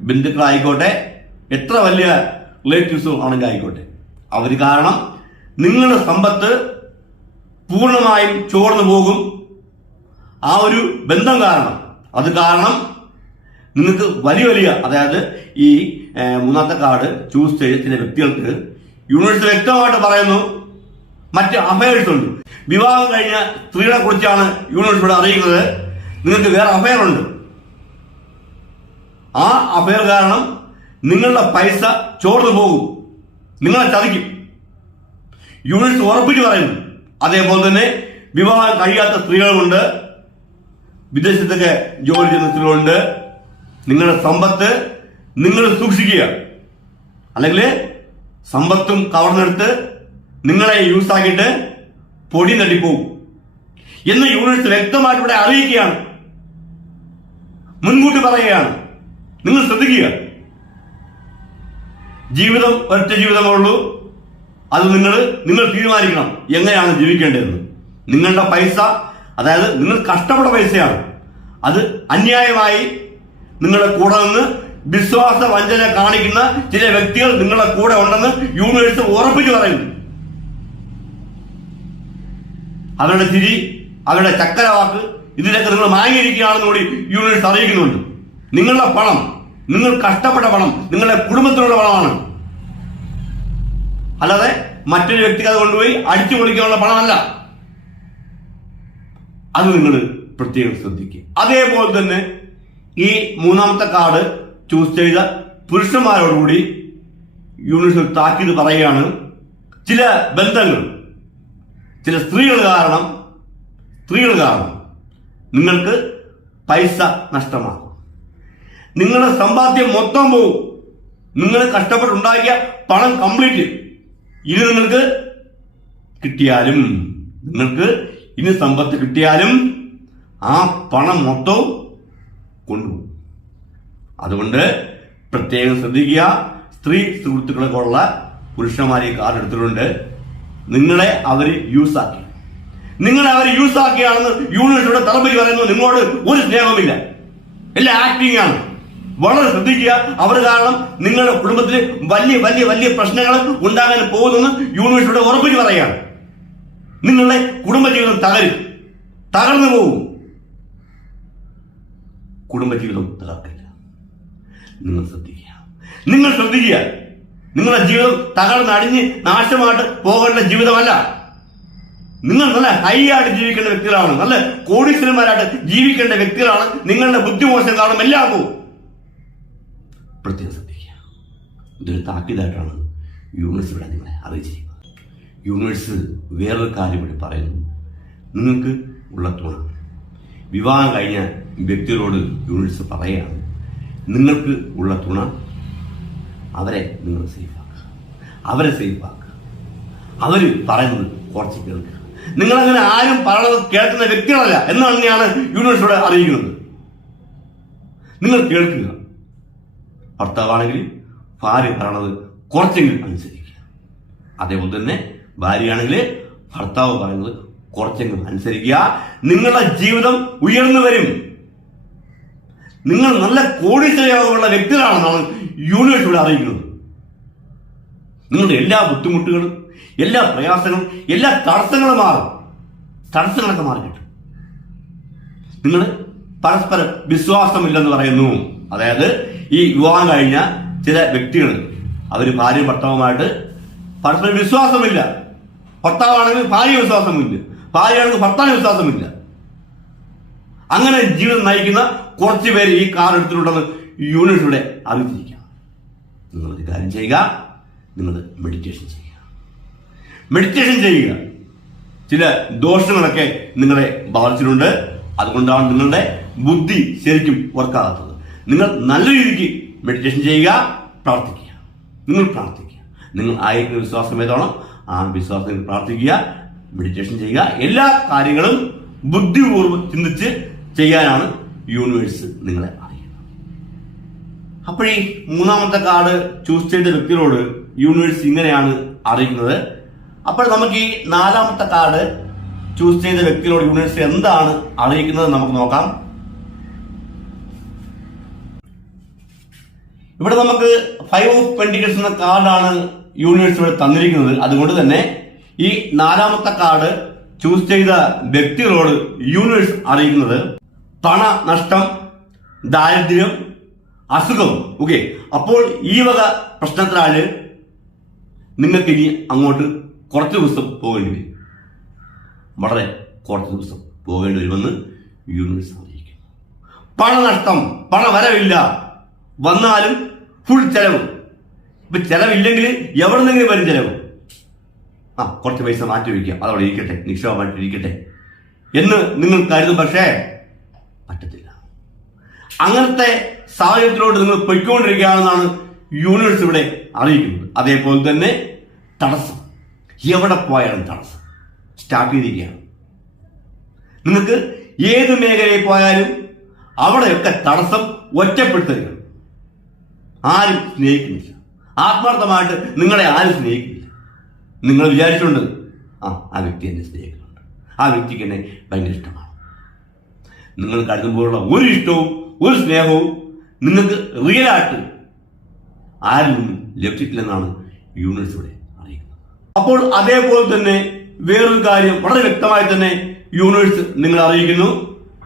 ബന്ധുക്കളായിക്കോട്ടെ, എത്ര വലിയ റിലേറ്റീവ്സും ആണെങ്കിൽ ആയിക്കോട്ടെ, അവർ കാരണം നിങ്ങളുടെ സമ്പത്ത് പൂർണ്ണമായും ചോർന്നു പോകും. ആ ഒരു ബന്ധം കാരണം, അത് കാരണം നിങ്ങൾക്ക് വലിയ അതായത് ഈ 3ാമത്തെ കാർഡ് ചൂസ് ചെയ്ത ചില വ്യക്തികൾക്ക് യൂണിവേഴ്സ് വ്യക്തമായിട്ട് പറയുന്നു മറ്റ് അഫയേഴ്സ് ഉണ്ട്. വിവാഹം കഴിഞ്ഞ സ്ത്രീകളെ കുറിച്ചാണ് യൂണിവേഴ്സ് ഇവിടെ അറിയിക്കുന്നത്. നിങ്ങൾക്ക് വേറെ അഫയർ ഉണ്ട്. ആ അഫയർ കാരണം നിങ്ങളുടെ പൈസ ചോർന്നു പോകും, നിങ്ങളെ ചതിക്കും. യൂണിവേഴ്സ് ഉറപ്പിച്ച് പറയുന്നു. അതേപോലെ തന്നെ വിവാഹം കഴിയാത്ത സ്ത്രീകളുമുണ്ട്, വിദേശത്തൊക്കെ ജോലി ചെയ്യുന്ന സ്ത്രീകളുണ്ട്. നിങ്ങളുടെ സമ്പത്ത് നിങ്ങൾ സൂക്ഷിക്കുക, അല്ലെങ്കിൽ സമ്പത്തും കവർന്നെടുത്ത് നിങ്ങളെ യൂസ് ആക്കിയിട്ട് പൊടി നടിപ്പോവും എന്ന് യൂണിവേഴ്സ് വ്യക്തമായിട്ട് ഇവിടെ അറിയിക്കുകയാണ്, മുൻകൂട്ടി പറയുകയാണ്. നിങ്ങൾ ശ്രദ്ധിക്കുക. ജീവിതം ഒറ്റ ജീവിതമേ ഉള്ളൂ. അത് നിങ്ങൾ തീരുമാനിക്കണം എങ്ങനെയാണ് ജീവിക്കേണ്ടതെന്ന്. നിങ്ങളുടെ പൈസ, അതായത് നിങ്ങൾ കഷ്ടപ്പെട്ട പൈസയാണ്, അത് അന്യായമായി നിങ്ങളുടെ കൂടെ നിന്ന് വിശ്വാസ വഞ്ചന കാണിക്കുന്ന ചില വ്യക്തികൾ നിങ്ങളുടെ കൂടെ ഉണ്ടെന്ന് യൂണിവേഴ്സ് ഉറപ്പിച്ചു പറയുന്നു. അവരുടെ ചിരി, അവരുടെ ചക്കരവാക്ക്, ഇതിലൊക്കെ നിങ്ങൾ വാങ്ങിയിരിക്കുകയാണെന്ന് കൂടി യൂണിവേഴ്സ് അറിയിക്കുന്നുണ്ട്. നിങ്ങളുടെ പണം, നിങ്ങൾ കഷ്ടപ്പെട്ട പണം, നിങ്ങളുടെ കുടുംബത്തിനുള്ള പണമാണ്. അല്ലാതെ മറ്റൊരു വ്യക്തിക്ക് അത് കൊണ്ടുപോയി അടിച്ചു പൊളിക്കാനുള്ള പണമല്ല. അത് നിങ്ങൾ പ്രത്യേകം ശ്രദ്ധിക്കുക. അതേപോലെ തന്നെ ഈ മൂന്നാമത്തെ കാർഡ് ചൂസ് ചെയ്ത പുരുഷന്മാരോടുകൂടി യൂണിവേഴ്സ് താക്കീത് പറയുകയാണ്. ചില ബന്ധങ്ങൾ, ചില സ്ത്രീകൾ കാരണം നിങ്ങൾക്ക് പൈസ നഷ്ടമാകും. നിങ്ങളുടെ സമ്പാദ്യം മൊത്തം പോകും. നിങ്ങൾ കഷ്ടപ്പെട്ടുണ്ടാക്കിയ പണം കംപ്ലീറ്റ് ഇനി നിങ്ങൾക്ക് സമ്പത്ത് കിട്ടിയാലും ആ പണം മൊത്തവും കൊണ്ടുപോകും. അതുകൊണ്ട് പ്രത്യേകം ശ്രദ്ധിക്കുക. സ്ത്രീ സുഹൃത്തുക്കളൊക്കെ ഉള്ള പുരുഷന്മാരെ കാർഡ് എടുത്തിട്ടുണ്ട്. നിങ്ങളെ അവര് യൂസ് ആക്കിയാണെന്ന് യൂണിവേഴ്സിറ്റിയുടെ തലപ്പതി പറയുന്നു. നിങ്ങളോട് ഒരു സ്നേഹമില്ല, എല്ലാം ആക്ടിംഗ് ആണ്. വളരെ ശ്രദ്ധിക്കുക. അവർ കാരണം നിങ്ങളുടെ കുടുംബത്തിൽ വലിയ വലിയ വലിയ പ്രശ്നങ്ങൾ ഉണ്ടാകാൻ പോകുന്നെന്ന് യൂണിവേഴ്സിറ്റിയുടെ ഉറപ്പിച്ച് പറയുകയാണ്. നിങ്ങളുടെ കുടുംബജീവിതം തകർന്നു പോകും. കുടുംബജീവിതം തകർക്കില്ല. നിങ്ങൾ ശ്രദ്ധിക്കുക. നിങ്ങളുടെ ജീവിതം തകർന്നടിഞ്ഞ് നാശമായിട്ട് പോകേണ്ട ജീവിതമല്ല. നിങ്ങൾ നല്ല ഹൈ ആയിട്ട് ജീവിക്കേണ്ട വ്യക്തികളാണ്. നല്ല കോടീശ്വരന്മാരായിട്ട് ജീവിക്കേണ്ട വ്യക്തികളാണ്. നിങ്ങളുടെ ബുദ്ധിമോശം കാരണം എല്ലാം പോകും. പ്രത്യേകം ശ്രദ്ധിക്കുക. ഇതൊരു താക്കീതായിട്ടാണ് യൂണിവേഴ്സ് ഇവിടെ നിങ്ങളെ അറിയിച്ചിരിക്കുന്നത്. യൂണിവേഴ്സ് വേറൊരു കാര്യം കൂടി പറയുന്നു. നിങ്ങൾക്ക് ഉള്ള തുണ, വിവാഹം കഴിഞ്ഞ വ്യക്തികളോട് യൂണിവേഴ്സ് പറയുകയാണ്, നിങ്ങൾക്ക് ഉള്ള തുണ അവരെ നിങ്ങൾ സേഫാക്കുക. അവര് പറയുന്നത് കുറച്ച് കേൾക്കുക. നിങ്ങളങ്ങനെ ആരും പറയുന്നത് കേൾക്കുന്ന വ്യക്തികളല്ല എന്നാണ് ഞാൻ യൂണിവേഴ്സിറ്റിയോട് അറിയിക്കുന്നത്. നിങ്ങൾ കേൾക്കുക. ഭർത്താവാണെങ്കിൽ ഭാര്യ പറയണത് കുറച്ചെങ്കിലും അനുസരിക്കുക. അതേപോലെ തന്നെ ഭാര്യയാണെങ്കിൽ ഭർത്താവ് പറയുന്നത് കുറച്ചെങ്കിലും അനുസരിക്കുക. നിങ്ങളുടെ ജീവിതം ഉയർന്നു വരും. നിങ്ങൾ നല്ല കോടീശ്വരമുള്ള വ്യക്തികളാണെന്നാണ് യൂണിവേഴ്സിറ്റി അറിയിക്കുന്നത്. നിങ്ങളുടെ എല്ലാ ബുദ്ധിമുട്ടുകളും, എല്ലാ പ്രയാസങ്ങളും, എല്ലാ തടസ്സങ്ങളൊക്കെ മാറി കിട്ടും. നിങ്ങൾ പരസ്പരം വിശ്വാസമില്ലെന്ന് പറയുന്നു. അതായത് ഈ വിവാഹം കഴിഞ്ഞ ചില വ്യക്തികൾ അവര് ഭാര്യ ഭർത്താവുമായിട്ട് പരസ്പരം വിശ്വാസമില്ല. ഭർത്താവാണെങ്കിൽ ഭാര്യ വിശ്വാസമില്ല, ഭാര്യയാണെങ്കിൽ ഭർത്താവിന് വിശ്വാസമില്ല. അങ്ങനെ ജീവിതം നയിക്കുന്ന കുറച്ച് പേര് ഈ കാർഡ് എടുത്തിട്ടുണ്ടെന്ന് യൂണിവേഴ്സിറ്റിയുടെ അറിയിച്ചിരിക്കുക. നിങ്ങളൊരു കാര്യം ചെയ്യുക, നിങ്ങൾ മെഡിറ്റേഷൻ ചെയ്യുക. ചില ദോഷങ്ങളൊക്കെ നിങ്ങളെ ബാധിച്ചിട്ടുണ്ട്. അതുകൊണ്ടാണ് നിങ്ങളുടെ ബുദ്ധി ശരിക്കും വർക്കാകാത്തത്. നിങ്ങൾ നല്ല രീതിക്ക് മെഡിറ്റേഷൻ ചെയ്യുക, പ്രാർത്ഥിക്കുക. നിങ്ങൾ ആയിരിക്കുന്ന വിശ്വാസം ഏതാണോ ആ വിശ്വാസത്തിൽ പ്രാർത്ഥിക്കുക, മെഡിറ്റേഷൻ ചെയ്യുക. എല്ലാ കാര്യങ്ങളും ബുദ്ധിപൂർവ്വം ചിന്തിച്ച് ചെയ്യാനാണ് യൂണിവേഴ്സ് നിങ്ങളെ അറിയുന്നത്. അപ്പോൾ ഈ മൂന്നാമത്തെ കാർഡ് ചൂസ് ചെയ്ത വ്യക്തികളോട് യൂണിവേഴ്സ് ഇങ്ങനെയാണ് അറിയിക്കുന്നത്. അപ്പോൾ നമുക്ക് ഈ നാലാമത്തെ കാർഡ് ചൂസ് ചെയ്ത വ്യക്തികളോട് യൂണിവേഴ്സ് എന്താണ് അറിയിക്കുന്നത് നമുക്ക് നോക്കാം. ഇവിടെ നമുക്ക് 5 ഓഫ് പെന്റിക്കിൾസ് എന്ന കാർഡാണ് യൂണിവേഴ്സ് ഇവിടെ തന്നിരിക്കുന്നത്. അതുകൊണ്ട് തന്നെ ഈ നാലാമത്തെ കാർഡ് ചൂസ് ചെയ്ത വ്യക്തികളോട് യൂണിവേഴ്സ് അറിയിക്കുന്നത് പണനഷ്ടം, ദാരിദ്ര്യം, അസുഖം. ഓക്കെ, അപ്പോൾ ഈ വക പ്രശ്നത്തിനാല് നിങ്ങൾക്ക് ഇനി അങ്ങോട്ട് കുറച്ച് ദിവസം പോകേണ്ടി വരും. വളരെ കുറച്ച് ദിവസം പോകേണ്ടി വരുമെന്ന് യൂണിവേഴ്സ് അറിയിക്കുന്നു. പണനഷ്ടം, പണവരവില്ല, വന്നാലും ഫുൾ ചെലവ്. ഇപ്പൊ ചെലവില്ലെങ്കിൽ എവിടെ നിന്നെങ്കിലും വരും ചെലവ്. കുറച്ച് പൈസ മാറ്റി വയ്ക്കുക, അതവിടെ ഇരിക്കട്ടെ, നിക്ഷേപമായിട്ട് ഇരിക്കട്ടെ എന്ന് നിങ്ങൾ കരുതും. പക്ഷേ പറ്റത്തില്ല. അങ്ങനത്തെ സാഹചര്യത്തിലോട്ട് നിങ്ങൾ പൊയ്ക്കൊണ്ടിരിക്കുകയാണെന്നാണ് യൂണിവേഴ്സ് ഇവിടെ അറിയിക്കുന്നത്. അതേപോലെ തന്നെ തടസ്സം, എവിടെ പോയാലും തടസ്സം സ്റ്റാർട്ട് ചെയ്തിരിക്കുകയാണ്. നിങ്ങൾക്ക് ഏത് മേഖലയിൽ പോയാലും അവിടെയൊക്കെ തടസ്സം ഒറ്റപ്പെടുത്തുകയാണ്. ആരും സ്നേഹിക്കുന്നില്ല, ആത്മാർത്ഥമായിട്ട് നിങ്ങളെ ആരും സ്നേഹിക്കുന്നില്ല. നിങ്ങൾ വിചാരിച്ചുകൊണ്ട് ആ വ്യക്തി എന്നെ സ്നേഹിക്കുന്നുണ്ട്, ആ വ്യക്തിക്ക് എന്നെ ഭയങ്കര ഇഷ്ടമാണ്. നിങ്ങൾ കരുതുമ്പോഴുള്ള ഒരു ഇഷ്ടവും ഒരു സ്നേഹവും നിങ്ങൾക്ക് റിയലായിട്ട് ആരിൽ നിന്നും ലഭിച്ചിട്ടില്ലെന്നാണ് യൂണിവേഴ്സ് ഇവിടെ അറിയിക്കുന്നത്. അപ്പോൾ അതേപോലെ തന്നെ വേറൊരു കാര്യം വളരെ വ്യക്തമായി തന്നെ യൂണിവേഴ്സ് നിങ്ങൾ അറിയിക്കുന്നു.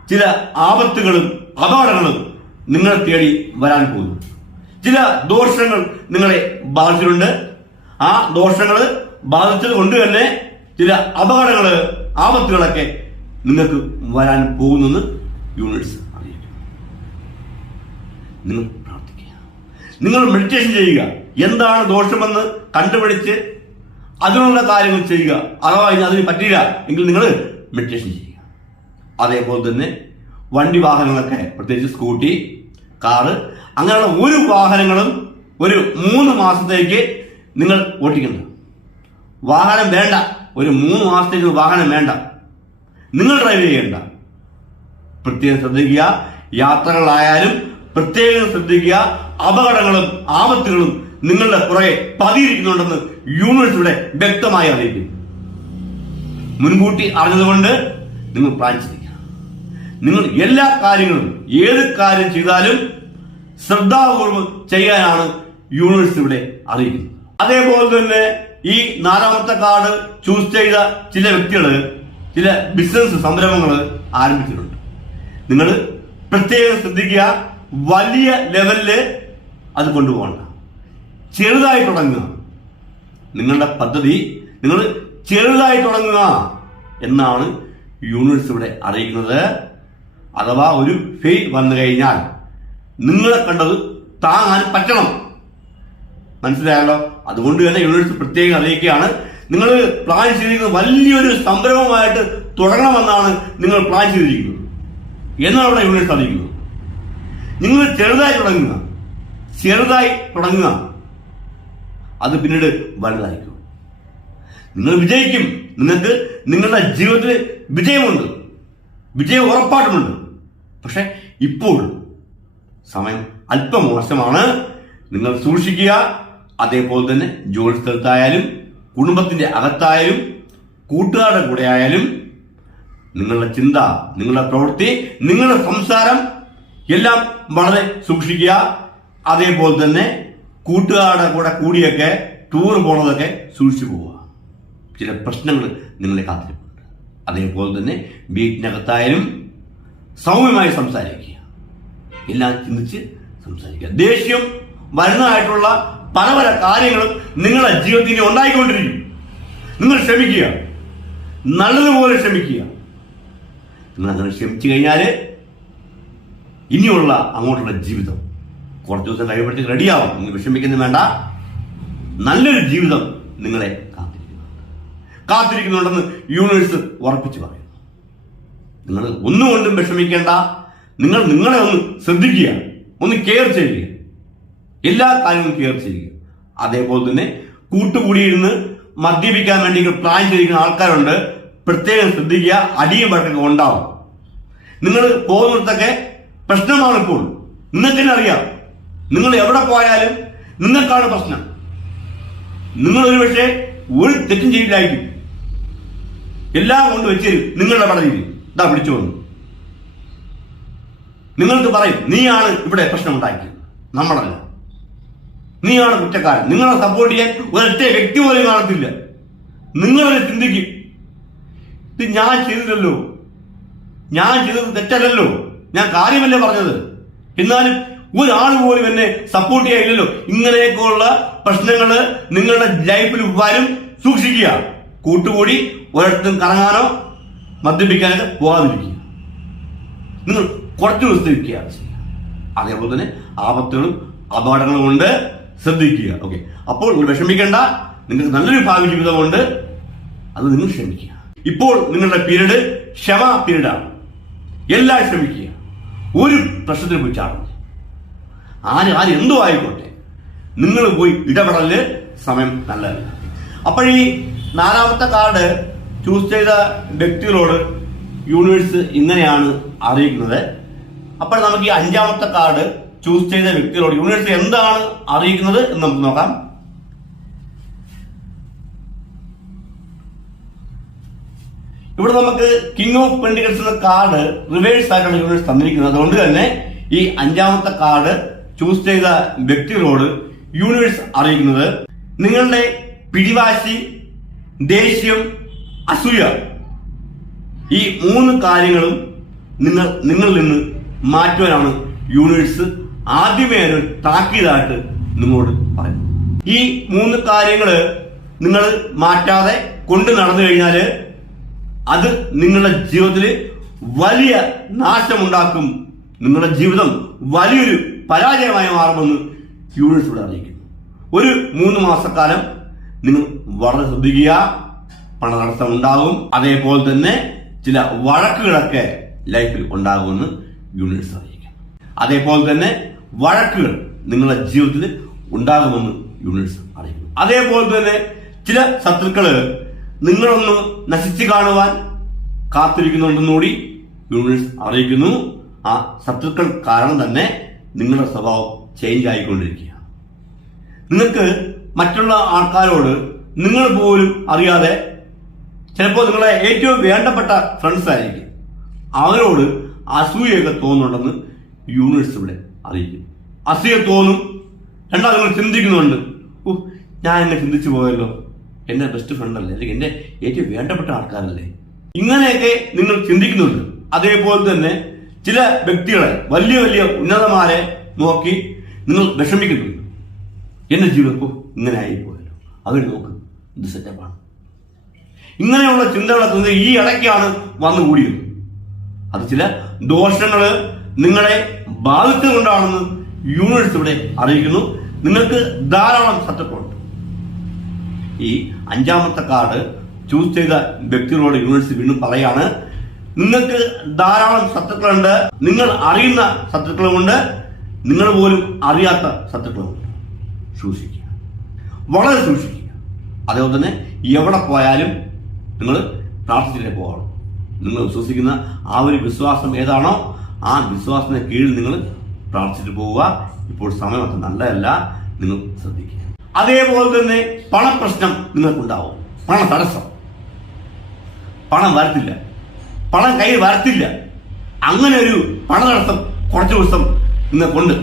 ചില ആപത്തുകളും അപകടങ്ങളും നിങ്ങളെ തേടി വരാൻ പോകുന്നു. ചില ദോഷങ്ങൾ നിങ്ങളെ ബാധിച്ചിട്ടുണ്ട്. ആ ദോഷങ്ങൾ ബാധിച്ചത് കൊണ്ട് തന്നെ ചില അപകടങ്ങള്, ആപത്തുകളൊക്കെ നിങ്ങൾക്ക് വരാൻ പോകുന്നെന്ന് യൂണിവേഴ്സ് അറിയിക്കും. നിങ്ങൾ പ്രാർത്ഥിക്കുക, നിങ്ങൾ മെഡിറ്റേഷൻ ചെയ്യുക. എന്താണ് ദോഷമെന്ന് കണ്ടുപിടിച്ച് അതിനുള്ള കാര്യങ്ങൾ ചെയ്യുക. അഥവാ ഇനി അതിന് പറ്റില്ല എങ്കിൽ നിങ്ങൾ മെഡിറ്റേഷൻ ചെയ്യുക. അതേപോലെ തന്നെ വണ്ടി വാഹനങ്ങളൊക്കെ, പ്രത്യേകിച്ച് സ്കൂട്ടി, കാറ്, അങ്ങനെയുള്ള ഒരു വാഹനങ്ങളും ഒരു 3 മാസത്തേക്ക് നിങ്ങൾ ഓട്ടിക്കണ്ട. വാഹനം വേണ്ട, ഒരു 3 മാസത്തേക്ക് വാഹനം വേണ്ട, നിങ്ങൾ ഡ്രൈവ് ചെയ്യേണ്ട. പ്രത്യേകം ശ്രദ്ധിക്കുക. യാത്രകളായാലും പ്രത്യേകം ശ്രദ്ധിക്കുക. അപകടങ്ങളും ആപത്തുകളും നിങ്ങളുടെ പുറകെ പതിയിരിക്കുന്നുണ്ടെന്ന് യൂണിവേഴ്സ് ഇവിടെ വ്യക്തമായി അറിയിക്കുന്നു. മുൻകൂട്ടി അറിഞ്ഞതുകൊണ്ട് നിങ്ങൾ പ്ലാൻ ചെയ്യുക. നിങ്ങൾ എല്ലാ കാര്യങ്ങളും, ഏത് കാര്യം ചെയ്താലും ശ്രദ്ധാപൂർവം ചെയ്യാനാണ് യൂണിവേഴ്സ് ഇവിടെ അറിയിക്കുന്നത്. അതേപോലെ തന്നെ ഈ 4ാമത്തെ കാർഡ് ചൂസ് ചെയ്ത ചില വ്യക്തികള് ചില ബിസിനസ് സംരംഭങ്ങൾ ആരംഭിച്ചിട്ടുണ്ട്. നിങ്ങൾ പ്രത്യേകം ശ്രദ്ധിക്കുക. വലിയ ലെവലില് അത് കൊണ്ടുപോകണ്ട, ചെറുതായി തുടങ്ങുക. നിങ്ങളുടെ പദ്ധതി നിങ്ങൾ ചെറുതായി തുടങ്ങുക എന്നാണ് യൂണിവേഴ്സ് ഇവിടെ അറിയിക്കുന്നത്. അഥവാ ഒരു ഫെയിൽ വന്നു കഴിഞ്ഞാൽ നിങ്ങളെ കണ്ടത് താങ്ങാൻ പറ്റണം. മനസ്സിലായല്ലോ? അതുകൊണ്ട് തന്നെ യൂണിവേഴ്സ് പ്രത്യേകം അറിയിക്കുകയാണ്, നിങ്ങൾ പ്ലാൻ ചെയ്തിരിക്കുന്നത് വലിയൊരു സംരംഭമായിട്ട് തുടങ്ങണമെന്നാണ് നിങ്ങൾ പ്ലാൻ ചെയ്തിരിക്കുന്നത് എന്നാണ് ഇവിടെ യൂണിവേഴ്സ് അറിയിക്കുന്നത്. നിങ്ങൾ ചെറുതായി തുടങ്ങുക, ചെറുതായി തുടങ്ങുക. അത് പിന്നീട് വലുതായിരിക്കും. നിങ്ങൾ വിജയിക്കും. നിങ്ങൾക്ക് നിങ്ങളുടെ ജീവിതത്തിൽ വിജയമുണ്ട്, വിജയം ഉറപ്പായിട്ടുമുണ്ട്. പക്ഷെ ഇപ്പോൾ സമയം അല്പം മോശമാണ്. നിങ്ങൾ സൂക്ഷിക്കുക. അതേപോലെ തന്നെ ജോലി സ്ഥലത്തായാലും കുടുംബത്തിന്റെ അകത്തായാലും കൂട്ടുകാരുടെ കൂടെ ആയാലും നിങ്ങളുടെ ചിന്ത, നിങ്ങളുടെ പ്രവൃത്തി, നിങ്ങളുടെ സംസാരം എല്ലാം വളരെ സൂക്ഷിക്കുക. അതേപോലെ തന്നെ കൂട്ടുകാരുടെ കൂടെ കൂടിയൊക്കെ ടൂർ പോണതൊക്കെ സൂക്ഷിച്ചു പോവുക. ചില പ്രശ്നങ്ങൾ നിങ്ങളെ കാത്തിരിപ്പുണ്ട്. അതേപോലെ തന്നെ വീട്ടിനകത്തായാലും സൗമ്യമായി സംസാരിക്കുക. എല്ലാം ചിന്തിച്ച് സംസാരിക്കുക. ദേഷ്യം വരുന്നതായിട്ടുള്ള പല പല കാര്യങ്ങളും നിങ്ങളുടെ ജീവിതത്തിൽ ഉണ്ടായിക്കൊണ്ടിരിക്കും. നിങ്ങൾ ക്ഷമിക്കുക, നല്ലതുപോലെ ക്ഷമിക്കുക. നിങ്ങൾ അങ്ങനെ ക്ഷമിച്ചു കഴിഞ്ഞാല് ഇനിയുള്ള അങ്ങോട്ടുള്ള ജീവിതം കുറച്ച് ദിവസം കഴിയുമ്പോഴത്തേക്ക് റെഡിയാവും. നിങ്ങൾ വിഷമിക്കുന്നത് വേണ്ട. നല്ലൊരു ജീവിതം നിങ്ങളെ കാത്തിരിക്കുന്നുണ്ടെന്ന് യൂണിവേഴ്സ് ഉറപ്പിച്ചു പറയുന്നു. നിങ്ങൾ ഒന്നുകൊണ്ടും വിഷമിക്കേണ്ട. നിങ്ങൾ നിങ്ങളെ ഒന്ന് ശ്രദ്ധിക്കുക, ഒന്ന് കെയർ ചെയ്യുക, എല്ലാ കാര്യങ്ങളും കെയർ ചെയ്യുക. അതേപോലെ തന്നെ കൂട്ടുകൂടിയിരുന്ന് മദ്യപിക്കാൻ വേണ്ടി പ്ലാൻ ചെയ്തിരിക്കുന്ന ആൾക്കാരുണ്ട്. പ്രത്യേകം ശ്രദ്ധിക്കുക. അടിയും വഴക്കൊക്കെ ഉണ്ടാവും. നിങ്ങൾ പോകുന്നിടത്തൊക്കെ പ്രശ്നമാണ്. ഇപ്പോൾ നിങ്ങൾക്ക് തന്നെ അറിയാം, നിങ്ങൾ എവിടെ പോയാലും നിങ്ങൾക്കാണ് പ്രശ്നം. നിങ്ങൾ ഒരു പക്ഷേ ഒരു തെറ്റും ചെയ്യില്ലായിരിക്കും. എല്ലാം കൊണ്ട് വെച്ച് നിങ്ങളുടെ പടയിൽ ഇതാ പിടിച്ചു വന്നു. നിങ്ങൾക്ക് പറയും, നീയാണ് ഇവിടെ പ്രശ്നം ഉണ്ടാക്കിയത്, നമ്മളല്ല, നീയാണ് കുറ്റക്കാരൻ. നിങ്ങളെ സപ്പോർട്ട് ചെയ്യാൻ ഒരൊറ്റ വ്യക്തി പോലും കാണത്തില്ല. നിങ്ങളെ ചിന്തിക്കും, ഇത് ഞാൻ ചെയ്തില്ലല്ലോ, ഞാൻ ചെയ്തത് തെറ്റല്ലല്ലോ, ഞാൻ കാര്യമല്ലേ പറഞ്ഞത്, എന്നാലും ഒരാൾ പോലും എന്നെ സപ്പോർട്ട് ചെയ്യാനില്ലല്ലോ. ഇങ്ങനെയൊക്കെയുള്ള പ്രശ്നങ്ങള് നിങ്ങളുടെ ലൈഫിൽ വരും. സൂക്ഷിക്കുക. കൂട്ടുകൂടി ഒരിടത്തും കറങ്ങാനോ മദ്യപിക്കാനൊക്കെ പോകാതിരിക്കുക. നിങ്ങൾ കുറച്ചു ദിവസത്തെ ഇരിക്കുക. അതേപോലെ തന്നെ ആപത്തുകളും അപകടങ്ങളും കൊണ്ട് ശ്രദ്ധിക്കുക. ഓക്കെ, അപ്പോൾ വിഷമിക്കേണ്ട. നിങ്ങൾക്ക് നല്ലൊരു ഭാവി ജീവിതമുണ്ട്. അത് നിങ്ങൾ ക്ഷമിക്കുക. ഇപ്പോൾ നിങ്ങളുടെ പീരീഡ് ക്ഷമ പീരീഡാണ്. എല്ലാം ക്ഷമിക്കുക. ഒരു പ്രശ്നത്തിന് പോയി ചാടുന്നു. ആര് എന്തോ ആയിക്കോട്ടെ, നിങ്ങൾ പോയി ഇടപെടല് സമയം നല്ലതല്ല. അപ്പോൾ ഈ 4ാമത്തെ കാർഡ് ചൂസ് ചെയ്ത വ്യക്തികളോട് യൂണിവേഴ്സ് ഇങ്ങനെയാണ് അറിയിക്കുന്നത്. അപ്പോൾ നമുക്ക് ഈ 5ാമത്തെ കാർഡ് ചൂസ് ചെയ്ത വ്യക്തികളോട് യൂണിവേഴ്സ് എന്താണ് അറിയിക്കുന്നത് എന്ന് നമുക്ക് നോക്കാം. ഇവിടെ നമുക്ക് കിങ് ഓഫ് പെന്റിക്കൽസ് എന്ന കാർഡ് റിവേഴ്സ് ആയിട്ടാണ് യൂണിവേഴ്സ് തന്നിരിക്കുന്നത്. അതുകൊണ്ട് തന്നെ ഈ 5ാമത്തെ കാർഡ് ചൂസ് ചെയ്ത വ്യക്തികളോട് യൂണിവേഴ്സ് അറിയിക്കുന്നത്, നിങ്ങളുടെ പിടിവാശി, ദേഷ്യം, അസൂയ, ഈ 3 കാര്യങ്ങളും നിങ്ങളിൽ നിന്ന് മാറ്റുവാനാണ് യൂണിവേഴ്സ് ആദ്യമേ ഒരു താക്കീതായിട്ട് നിങ്ങളോട് പറയുന്നത്. ഈ 3 കാര്യങ്ങള് നിങ്ങൾ മാറ്റാതെ കൊണ്ടു നടന്നു കഴിഞ്ഞാൽ അത് നിങ്ങളുടെ ജീവിതത്തിൽ വലിയ നാശമുണ്ടാക്കും. നിങ്ങളുടെ ജീവിതം വലിയൊരു പരാജയമായി മാറുമെന്ന് യൂണിവേഴ്സിറ്റി അറിയിക്കുന്നു. ഒരു 3 മാസക്കാലം നിങ്ങൾ വളരെ ശ്രദ്ധിക്കുക. പണതടസ്സം ഉണ്ടാകും. അതേപോലെ തന്നെ ചില വഴക്കുകളൊക്കെ ലൈഫിൽ ഉണ്ടാകുമെന്ന് യൂണിവേഴ്സ് അറിയിക്കും. അതേപോലെ തന്നെ വഴക്കുകൾ നിങ്ങളുടെ ജീവിതത്തിൽ ഉണ്ടാകുമെന്ന് യൂണിവേഴ്സ് അറിയിക്കുന്നു. അതേപോലെ തന്നെ ചില ശത്രുക്കള് നിങ്ങളൊന്ന് നശിച്ചു കാണുവാൻ കാത്തിരിക്കുന്നുണ്ടെന്നുകൂടി യൂണിവേഴ്സ് അറിയിക്കുന്നു. ആ ശത്രുക്കൾ കാരണം തന്നെ നിങ്ങളുടെ സ്വഭാവം ചേഞ്ച് ആയിക്കൊണ്ടിരിക്കുകയാണ്. നിങ്ങൾക്ക് മറ്റുള്ള ആൾക്കാരോട് നിങ്ങൾ പോലും അറിയാതെ ചിലപ്പോൾ നിങ്ങളെ ഏറ്റവും വേണ്ടപ്പെട്ട ഫ്രണ്ട്സ് ആയിരിക്കും, അവരോട് അസൂയൊക്കെ തോന്നുന്നുണ്ടെന്ന് യൂണിവേഴ്സ് ഇവിടെ അറിയിക്കും. അസൂയ തോന്നും. രണ്ടാമത് നിങ്ങൾ ചിന്തിക്കുന്നുണ്ട്, ഞാൻ എന്നെ ചിന്തിച്ചു പോയല്ലോ, എന്റെ ബെസ്റ്റ് ഫ്രണ്ട് അല്ലേ, അല്ലെങ്കിൽ എന്റെ ഏറ്റവും വേണ്ടപ്പെട്ട ആൾക്കാരല്ലേ, ഇങ്ങനെയൊക്കെ നിങ്ങൾ ചിന്തിക്കുന്നുണ്ട്. അതേപോലെ തന്നെ ചില വ്യക്തികളെ, വലിയ വലിയ ഉന്നതന്മാരെ നോക്കി നിങ്ങൾ വിഷമിക്കുന്നുണ്ട്. എന്റെ ജീവിതം ഇങ്ങനെ ആയിപ്പോയല്ലോ, അവർ നോക്ക് ഇത് സെറ്റപ്പാണ്. ഇങ്ങനെയുള്ള ചിന്തകളൊക്കെ ഈ ഇടയ്ക്കാണ് വന്നുകൂടിയത്. അത് ചില ദോഷങ്ങള് നിങ്ങളെ ബാധിച്ചുകൊണ്ടാണെന്ന് യൂണിവേഴ്സ് ഇവിടെ അറിയിക്കുന്നു. നിങ്ങൾക്ക് ധാരാളം ശത്രുക്കളുണ്ട്. ഈ 5ാമത്തെ കാർഡ് ചൂസ് ചെയ്ത വ്യക്തികളോട് യൂണിവേഴ്സ് വീണ്ടും പറയാണ്, നിങ്ങൾക്ക് ധാരാളം ശത്രുക്കളുണ്ട്. നിങ്ങൾ അറിയുന്ന ശത്രുക്കളുമുണ്ട്, നിങ്ങൾ പോലും അറിയാത്ത ശത്രുക്കളുമുണ്ട്. സൂക്ഷിക്കുക, വളരെ സൂക്ഷിക്കുക. അതേപോലെ തന്നെ എവിടെ പോയാലും നിങ്ങൾ പ്രാർത്ഥിച്ചിട്ടേ പോകണം. നിങ്ങൾ വിശ്വസിക്കുന്ന ആ ഒരു വിശ്വാസം ഏതാണോ ആ വിശ്വാസത്തിന് കീഴിൽ നിങ്ങൾ പ്രാർത്ഥിച്ചിട്ട് പോവുക. ഇപ്പോൾ സമയം അത്ര നല്ലതല്ല, നിങ്ങൾ ശ്രദ്ധിക്കുക. അതേപോലെ തന്നെ പണപ്രശ്നം നിങ്ങൾക്കുണ്ടാവും. പണ തടസ്സം, പണം വരത്തില്ല, പണം കയ്യിൽ വരത്തില്ല. അങ്ങനെ ഒരു പണതടസ്സം കുറച്ച് ദിവസം നിങ്ങൾക്കുണ്ട്.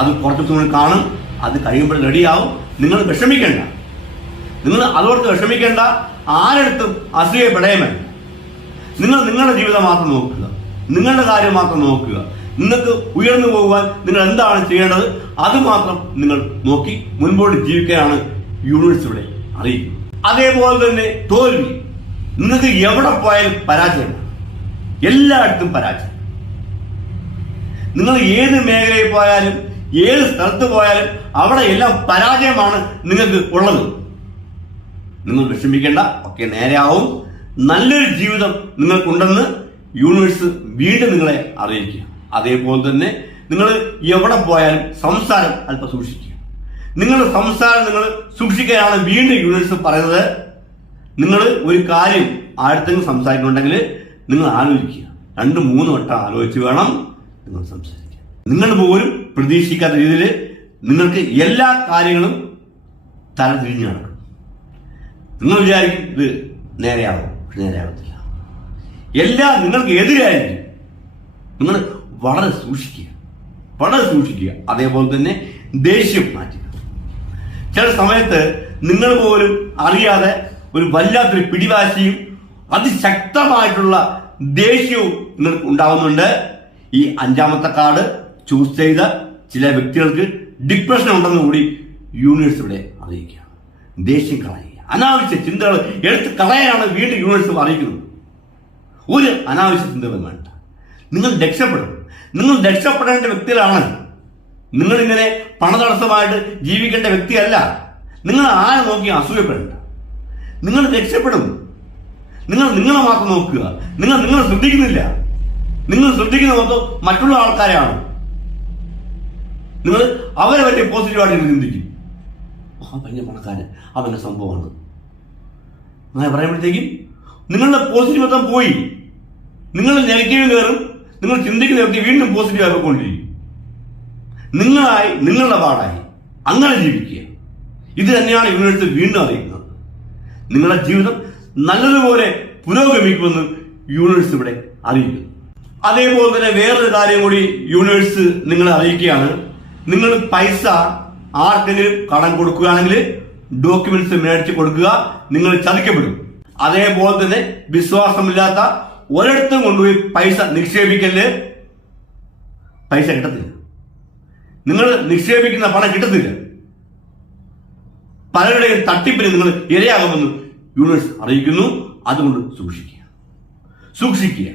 അത് കുറച്ച് ദിവസം കാണും, അത് കഴിയുമ്പോൾ റെഡിയാവും. നിങ്ങൾ വിഷമിക്കേണ്ട, നിങ്ങൾ അതോർത്ത് വിഷമിക്കേണ്ട. ആരെടുത്തും അസൂയപ്പെടേമേ. നിങ്ങൾ നിങ്ങളുടെ ജീവിതം മാത്രം നോക്കുക, നിങ്ങളുടെ കാര്യം മാത്രം നോക്കുക. നിങ്ങൾക്ക് ഉയർന്നു പോകുവാൻ നിങ്ങൾ എന്താണ് ചെയ്യേണ്ടത് അത് മാത്രം നിങ്ങൾ നോക്കി മുൻപോട്ട് ജീവിക്കാനാണ് യൂണിവേഴ്സ് ഇവിടെ അറിയിക്കുന്നത്. അതേപോലെ തന്നെ തോൽവി, നിങ്ങൾക്ക് എവിടെ പോയാലും പരാജയമാണ്, എല്ലായിടത്തും പരാജയം. നിങ്ങൾ ഏത് മേഖലയിൽ പോയാലും ഏത് സ്ഥലത്ത് പോയാലും അവിടെ എല്ലാം പരാജയമാണ് നിങ്ങൾക്ക് ഉള്ളത്. നിങ്ങൾ വിഷമിക്കേണ്ട, ഒക്കെ നേരെയാവും. നല്ലൊരു ജീവിതം നിങ്ങൾക്കുണ്ടെന്ന് യൂണിവേഴ്സ് വീണ്ടും നിങ്ങളെ അറിയിക്കുക. അതേപോലെ തന്നെ നിങ്ങൾ എവിടെ പോയാലും സംസാരം അല്പം സൂക്ഷിക്കുക. നിങ്ങളുടെ സംസാരം നിങ്ങൾ സൂക്ഷിക്കാനാണ് വീണ്ടും യൂണിവേഴ്സ് പറയുന്നത്. നിങ്ങൾ ഒരു കാര്യം ആഴത്തെങ്കിലും സംസാരിക്കുന്നുണ്ടെങ്കിൽ നിങ്ങൾ ആലോചിക്കുക, 2-3 വട്ടം ആലോചിച്ച് വേണം നിങ്ങൾ സംസാരിക്കുക. നിങ്ങൾ പോലും പ്രതീക്ഷിക്കാത്ത രീതിയിൽ നിങ്ങൾക്ക് എല്ലാ കാര്യങ്ങളും തലതിരിഞ്ഞു നടക്കും. നിങ്ങൾ വിചാരിക്കും ഇത് നേരെയാവും, നേരെയാവത്തില്ല. എല്ലാം നിങ്ങൾക്ക് എതിരായിരിക്കും. നിങ്ങൾ വളരെ സൂക്ഷിക്കുക, വളരെ സൂക്ഷിക്കുക. അതേപോലെ തന്നെ ദേഷ്യം മാറ്റുക. ചില സമയത്ത് നിങ്ങൾ പോലും അറിയാതെ ഒരു വല്ലാത്തൊരു പിടിവാശിയും അതിശക്തമായിട്ടുള്ള ദേഷ്യവും നിങ്ങൾക്ക് ഉണ്ടാവുന്നുണ്ട്. ഈ 5ാമത്തെ കാർഡ് ചൂസ് ചെയ്ത ചില വ്യക്തികൾക്ക് ഡിപ്രഷൻ ഉണ്ടെന്ന് കൂടി യൂണിവേഴ്സ് ഇവിടെ അറിയിക്കുക. ദേഷ്യം കളയുക, അനാവശ്യ ചിന്തകൾ എടുത്ത് കളയാനാണ് വീണ്ടും യൂണിവേഴ്സ് അറിയിക്കുന്നത്. ഒരു അനാവശ്യ ചിന്തകളും വേണ്ട. നിങ്ങൾ രക്ഷപ്പെടും. നിങ്ങൾ രക്ഷപ്പെടേണ്ട വ്യക്തികളാണ്. നിങ്ങളിങ്ങനെ പണതടസ്സമായിട്ട് ജീവിക്കേണ്ട വ്യക്തിയല്ല. നിങ്ങൾ ആരെ നോക്കി അസൂയപ്പെടേണ്ട. നിങ്ങൾ രക്ഷപ്പെടും. നിങ്ങൾ നിങ്ങളെ മാത്രം നോക്കുക. നിങ്ങൾ ശ്രദ്ധിക്കുന്നില്ല. നിങ്ങൾ ശ്രദ്ധിക്കുന്ന മൊത്തം മറ്റുള്ള ആൾക്കാരെയാണ്. നിങ്ങൾ അവരെ പറ്റി പോസിറ്റീവായിട്ട് ചിന്തിക്കും. ഭയങ്കര പണക്കാരൻ, അവന്റെ സംഭവമാണ് അങ്ങനെ പറയുമ്പോഴത്തേക്കും നിങ്ങളുടെ പോസിറ്റീവ് മൊത്തം പോയി. നിങ്ങൾ നെഗറ്റീവ് കയറും. നിങ്ങൾ ചിന്തിക്കുന്ന വ്യക്തി വീണ്ടും പോസിറ്റീവ് ആയിക്കൊണ്ടിരിക്കും. നിങ്ങളായി നിങ്ങളുടെ പാടായി അങ്ങനെ ജീവിക്കുക. ഇത് തന്നെയാണ് യൂണിവേഴ്സ് വീണ്ടും അറിയിക്കുന്നത്. നിങ്ങളുടെ ജീവിതം നല്ലതുപോലെ പുരോഗമിക്കുമെന്ന് യൂണിവേഴ്സ് ഇവിടെ അറിയിക്കുന്നു. അതേപോലെ തന്നെ വേറൊരു കാര്യം കൂടി യൂണിവേഴ്സ് നിങ്ങളെ അറിയിക്കുകയാണ്. നിങ്ങൾ പൈസ ആർക്കെങ്കിലും കടം കൊടുക്കുകയാണെങ്കിൽ ഡോക്യുമെന്റ്സ് മേടിച്ച് കൊടുക്കുക, നിങ്ങൾ ചതിക്കപ്പെടും. അതേപോലെ തന്നെ വിശ്വാസമില്ലാത്ത ഒരിടത്തും കൊണ്ടുപോയി പൈസ നിക്ഷേപിക്കല്, പൈസ കിട്ടത്തില്ല. നിങ്ങൾ നിക്ഷേപിക്കുന്ന പണം കിട്ടത്തില്ല. പലരുടെയും തട്ടിപ്പിന് നിങ്ങൾ ഇരയാകുമെന്ന് യൂണിവേഴ്സ് അറിയിക്കുന്നു. അതുകൊണ്ട് സൂക്ഷിക്കുക.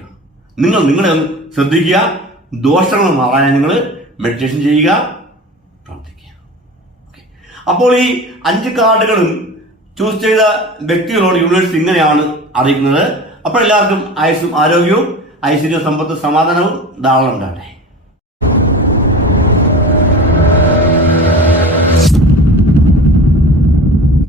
നിങ്ങൾ നിങ്ങളെ ഒന്ന് ശ്രദ്ധിക്കുക. ദോഷങ്ങൾ മാറാൻ നിങ്ങൾ മെഡിറ്റേഷൻ ചെയ്യുക, പ്രാർത്ഥിക്കുക. അപ്പോൾ ഈ 5 കാർഡുകളും ചൂസ് ചെയ്ത വ്യക്തികളോട് യൂണിവേഴ്സ് ഇങ്ങനെയാണ് അറിയിക്കുന്നത്. അപ്പോൾ എല്ലാവർക്കും ആയുസ്സും ആരോഗ്യവും ഐശ്വര്യവും സമ്പത്തും സമാധാനവും ധാരാളം ഉണ്ടാകട്ടെ.